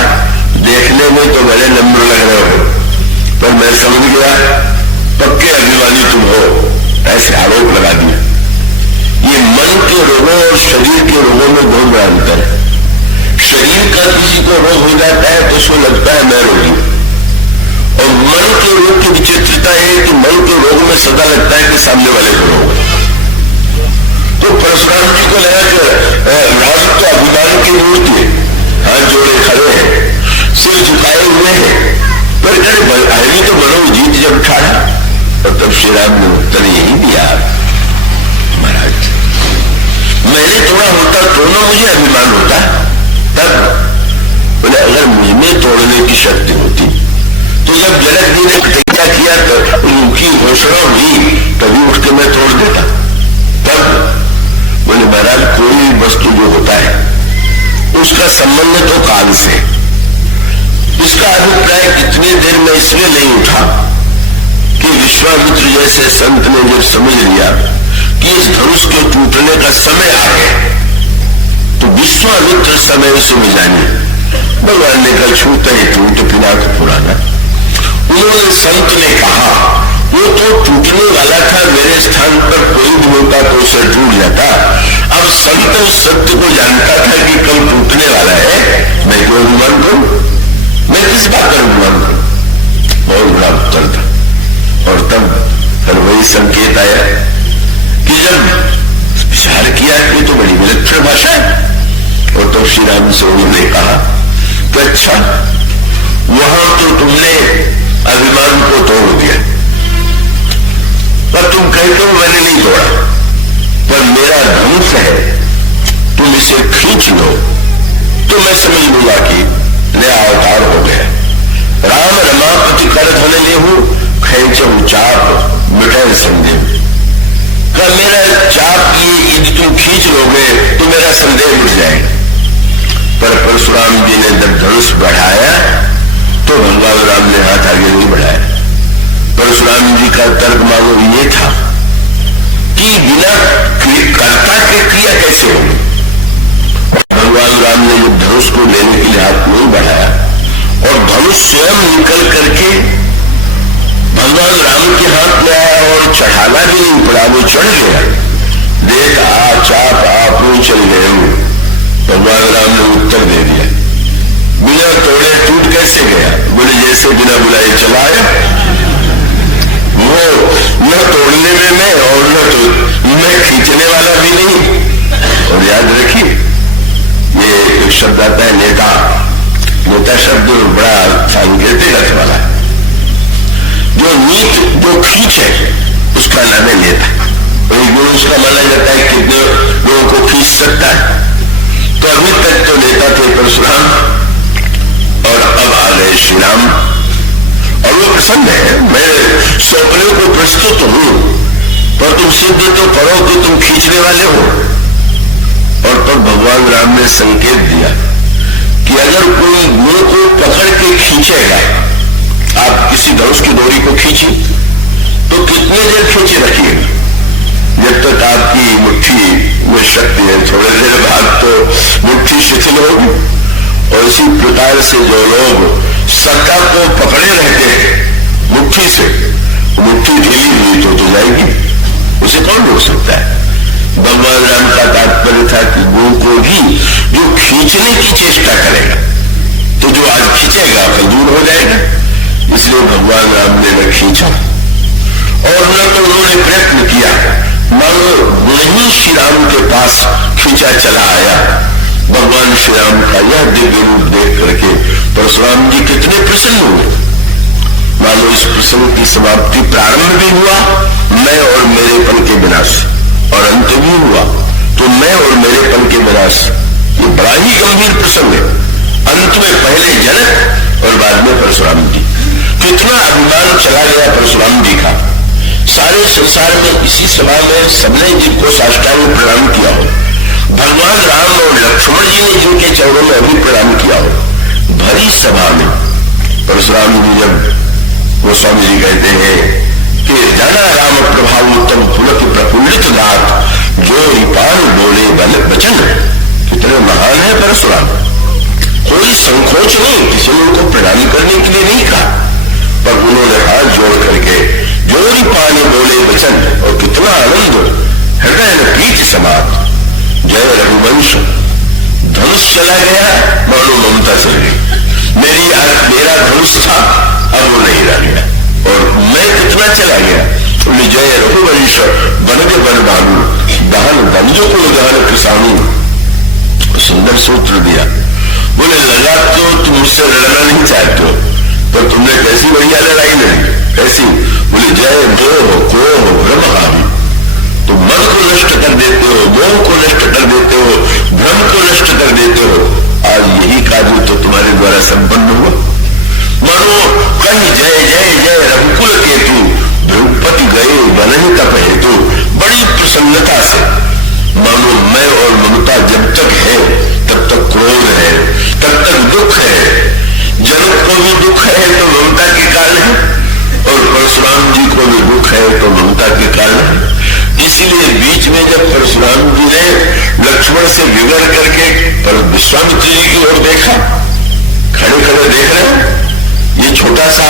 देखने में तो बड़े नम्र लग रहे हो, पर मैं समझ गया पक्के अभिमानी तुम हो, ऐसे आरोप लगा दिया। लगता है मैं रोगी। और मन के रोग की विचित्रता है कि मन के रोग में सदा लगता है कि सामने वाले को रोग। तो परशुराम जी को लगा कि राम तो अभिमान की मूर्ति है, हाथ जोड़े खड़े हैं, सिर झुकाए हुए हैं, पर आदमी तो बनो जीत जब ठाड़ा। और तब श्री राम ने उत्तर यही दिया, महाराज मैंने तोड़ा होता तो ना मुझे अभिमान होता। तब बोले अगर मुझमें तोड़ने की शक्ति होती तो जब जनक जी ने प्रतिज्ञा किया तो उनकी घोषणा हुई तभी उठ के मैं तोड़ देता। तब बोले महाराज कोई वस्तु जो होता है उसका संबंध तो काल से। इसका अभिप्राय कितनी देर में इसलिए नहीं उठा कि विश्वामित्र जैसे संत ने जब समझ लिया कि इस धनुष के टूटने का समय आ गया तो विश्वामित्र समय से जाने भगवान ने कहा छूटे ही टूट पिना तो पुराना। उन्होंने संत ने कहा वो तो टूटने वाला था, मेरे स्थान पर कोई भी होता तो उसे टूट जाता। अब संत उस सत्य को जानता था कि कल टूटने वाला है, मैं क्यों अभिमान करूं, मैं किस बात का अभिमान करूं। बहुत बड़ा उत्तर था। और तब फिर वही संकेत आया कि जब विचार किया कि तो बड़ी विलक्षण भाषा है। और तो श्री राम से उन्होंने कहा कि अच्छा वहां तो तुमने अभिमान को तोड़ दिया, पर तुम कहते हो मैंने नहीं तोड़ा, पर मेरा धनुष है, तुम इसे खींच लो तो मैं समझ लूंगा कि नया अवतार हो गया। राम रमापति कर धन लेहू खेचू चाप मिटाए संदेह। कल मेरा चाप की यदि तुम खींच लोगे तो मेरा संदेह मिट जाएगा। पर परशुराम जी ने जब धनुष बढ़ाया तो भगवान राम ने हाथ आगे नहीं बढ़ाया। परशुराम जी का तर्क मानो ये था कि बिना कर्ता के क्रिया कैसे होगी। भगवान राम ने जब धनुष को लेने के लिए हाथ नहीं बढ़ाया और धनुष स्वयं निकल करके भगवान राम के हाथ में आया और चढ़ाना भी नहीं पड़ा, वो चढ़ गया। देख आ चाप आप चल गए। भगवान राम ने उत्तर दे दिया, बिना तोड़े टूट कैसे गया। बोले जैसे बिना बुलाए चला आया। वो न तोड़ने में मैं और न मैं खींचने वाला भी नहीं। और याद रखिए ये एक शब्द आता है नेता। नेता शब्द बड़ा सांकेतिक अर्थ वाला है। जो नीत जो खींचे उसका नाम है नेता। और उसका माना जाता है कितने लोगों को खींच सकता है। तो अभी तक तो नेता थे परशुराम और अब आ गए श्री राम। और वो प्रसन्न है, मैं सौंपने को प्रस्तुत हूं, पर तुम सिद्ध तो करो कि तुम खींचने वाले हो। और तब भगवान राम ने संकेत दिया कि अगर कोई गुण को पकड़ के खींचेगा, आप किसी धनुष की डोरी को खींची तो कितनी देर खींचे रखिएगा, जब तक आपकी मुट्ठी में शक्ति है। थोड़ी देर बाद तो मुट्ठी शिथिल होगी। और इसी प्रकार से जो लोग सत्ता को पकड़े रहते हैं मुट्ठी से, मुट्ठी ढीली हुई तो जाएगी, उसे कौन रोक सकता है। भगवान राम का तात्पर्य था कि गुरु को भी जो खींचने की चेष्टा करेगा तो जो आज खींचेगा कल दूर हो जाएगा। इसलिए भगवान राम ने न खींचा और न तो उन्होंने प्रयत्न किया, मानो वही श्री राम के पास खींचा चला आया। भगवान श्री राम का यह दिव्य रूप देख करके परशुराम जी कितने प्रसन्न हुए। मानो इस प्रसंग की समाप्ति प्रारंभ भी हुआ मैं और मेरेपन के विनाश, और अंत भी हुआ तो मैं और मेरेपन के विनाश। ये बड़ा ही गंभीर प्रसंग है। अंत में पहले जनक और बाद में परशुराम जी। कितना अभिमान चला गया परशुराम जी का। सारे संसार में इसी सभा में सबने जिनको साष्टांग प्रणाम किया हो, भगवान राम और लक्ष्मण जी ने जिनके चरणों में अभी प्रणाम किया हो, भरी सभा में परशुराम जी जब गोस्वामी जी कहते हैं कि जाना राम प्रभाव उत्तम पुलक प्रफुल्लित गात जो रिपान बोले बल वचन। कितने महान है परशुराम। कोई संकोच नहीं, किसी ने उनको प्रणाम करने के लिए नहीं कहा, पर उन्होंने हाथ जोड़ करके जो रिपान बोले वचन। और कितना आनंद, हृदय में प्रीति समाप्त। जय रघुवंश। धनुष चला गया, मानो ममता चल गई। मेरी मेरा धनुष था अब वो नहीं रह गया और मैं कितना चला गया। बोले जय रघुवंश बन के बन बानू दहन बंजो को दहन किसानू। सुंदर सूत्र दिया। बोले लगा तो तुम मुझसे लड़ना नहीं चाहते हो पर तुमने कैसी बढ़िया लड़ाई लड़ी कैसी। बोले जय मोह क्रोध ब्रह्म तुम मन को नष्ट कर देते हो मोह को नष्ट कर देते हो भ्रम को नष्ट कर देते हो। आज यही कार्य तो तुम्हारे द्वारा संपन्न हुआ। मानो कहीं जय जय जय रघुकुल केतु द्रौपदी गए वन ही तप हेतु। बड़ी प्रसन्नता से मानो मैं और ममता जब तक है तब तक क्रोध है तब तक दुख है। जनक को भी दुख है तो ममता के कारण है और परशुराम जी को भी दुख है तो ममता के कारण है। इसीलिए बीच में जब परशुराम जी ने लक्ष्मण से बिगड़ करके पर विश्वामित्र जी की ओर देखा खड़े खड़े देख रहे हैं ये छोटा सा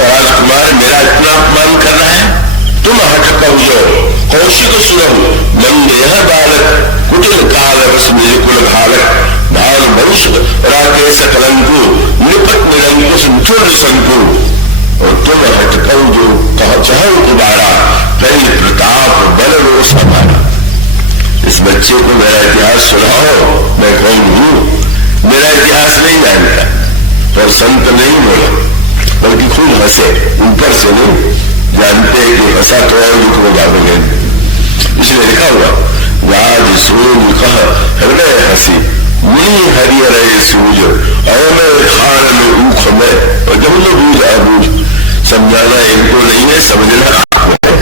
राजकुमार मेरा इतना अपमान कर रहा है। तुम हटकव कौशिक सुनो मन यह बालक कुटिल काल रस मेरे कुल घालक भान वंश राकेश कलंकु निपट निरंकुश चुर शंकु। और तुम हटकव जो कह चाहो दोबारा कई प्रताप बल रोष हमारा। इस बच्चे को मेरा इतिहास सुनाओ मैं कौन हूं। मेरा इतिहास नहीं जानता पर संत नहीं बोले बल्कि खूब हंसे ऊपर से नहीं जानते कि हंसा तो और दुख में भागोगे। इसलिए लिखा हुआ राज सूज कह हृदय हंसी मुनि हरियर सूज और मैं खान में ऊख में और जब न बूझ बूझ। समझाना इनको नहीं है समझना आपको है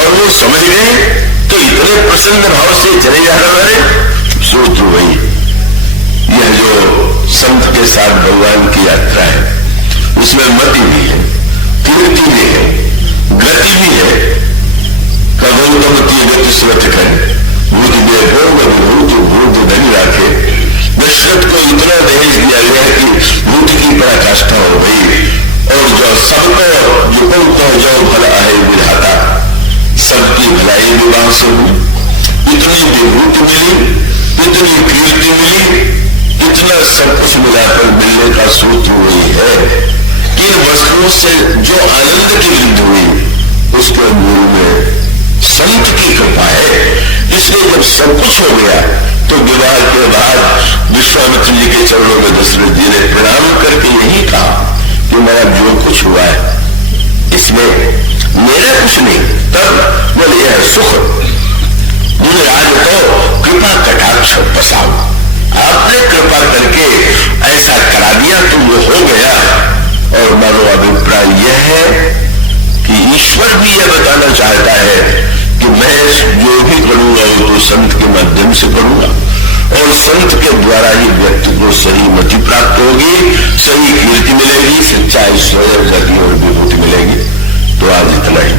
और वो समझ गए तो इतने प्रसन्न भाव से चले जा रहे हैं। सोच वही यह जो संत के साथ भगवान की यात्रा है उसमें मति भी है कीर्ति भी है गति भी है। कगौतमती गति स्वत है भूत भूत धनी राखे। दशरथ को इतना दहेज दिया गया कि भूत की पराकाष्ठा हो गई और जो सबको जो फल आए विधाता सबकी भलाई विवाह से हुई। इतनी विभूति मिली इतनी कीर्ति मिली इतना सब कुछ मिलाकर मिलने का सूत्र वही है कि वस्तुओं से जो आनंद की वृद्धि हुई उसके मूल में संत की कृपा है। इसलिए जब सब कुछ हो गया तो विवाह के बाद विश्वामित्र जी के चरणों में दशरथ जी ने प्रणाम करके यही कहा कि मेरा जो कुछ हुआ है इसमें मेरा कुछ नहीं। तब बोले यह सुख मुझे आज तो कृपा कटाक्ष बसाओ। आपने कृपा करके ऐसा करा दिया तो वो हो गया। और मानो अभिप्राय यह है कि ईश्वर भी यह बताना चाहता है कि मैं जो भी करूंगा वो तो संत के माध्यम से करूंगा और संत के द्वारा ही व्यक्ति को सही मति प्राप्त होगी सही कीर्ति मिलेगी सच्चा ऐश्वर्य गति और विभूति मिलेगी। तो आज इतना ही।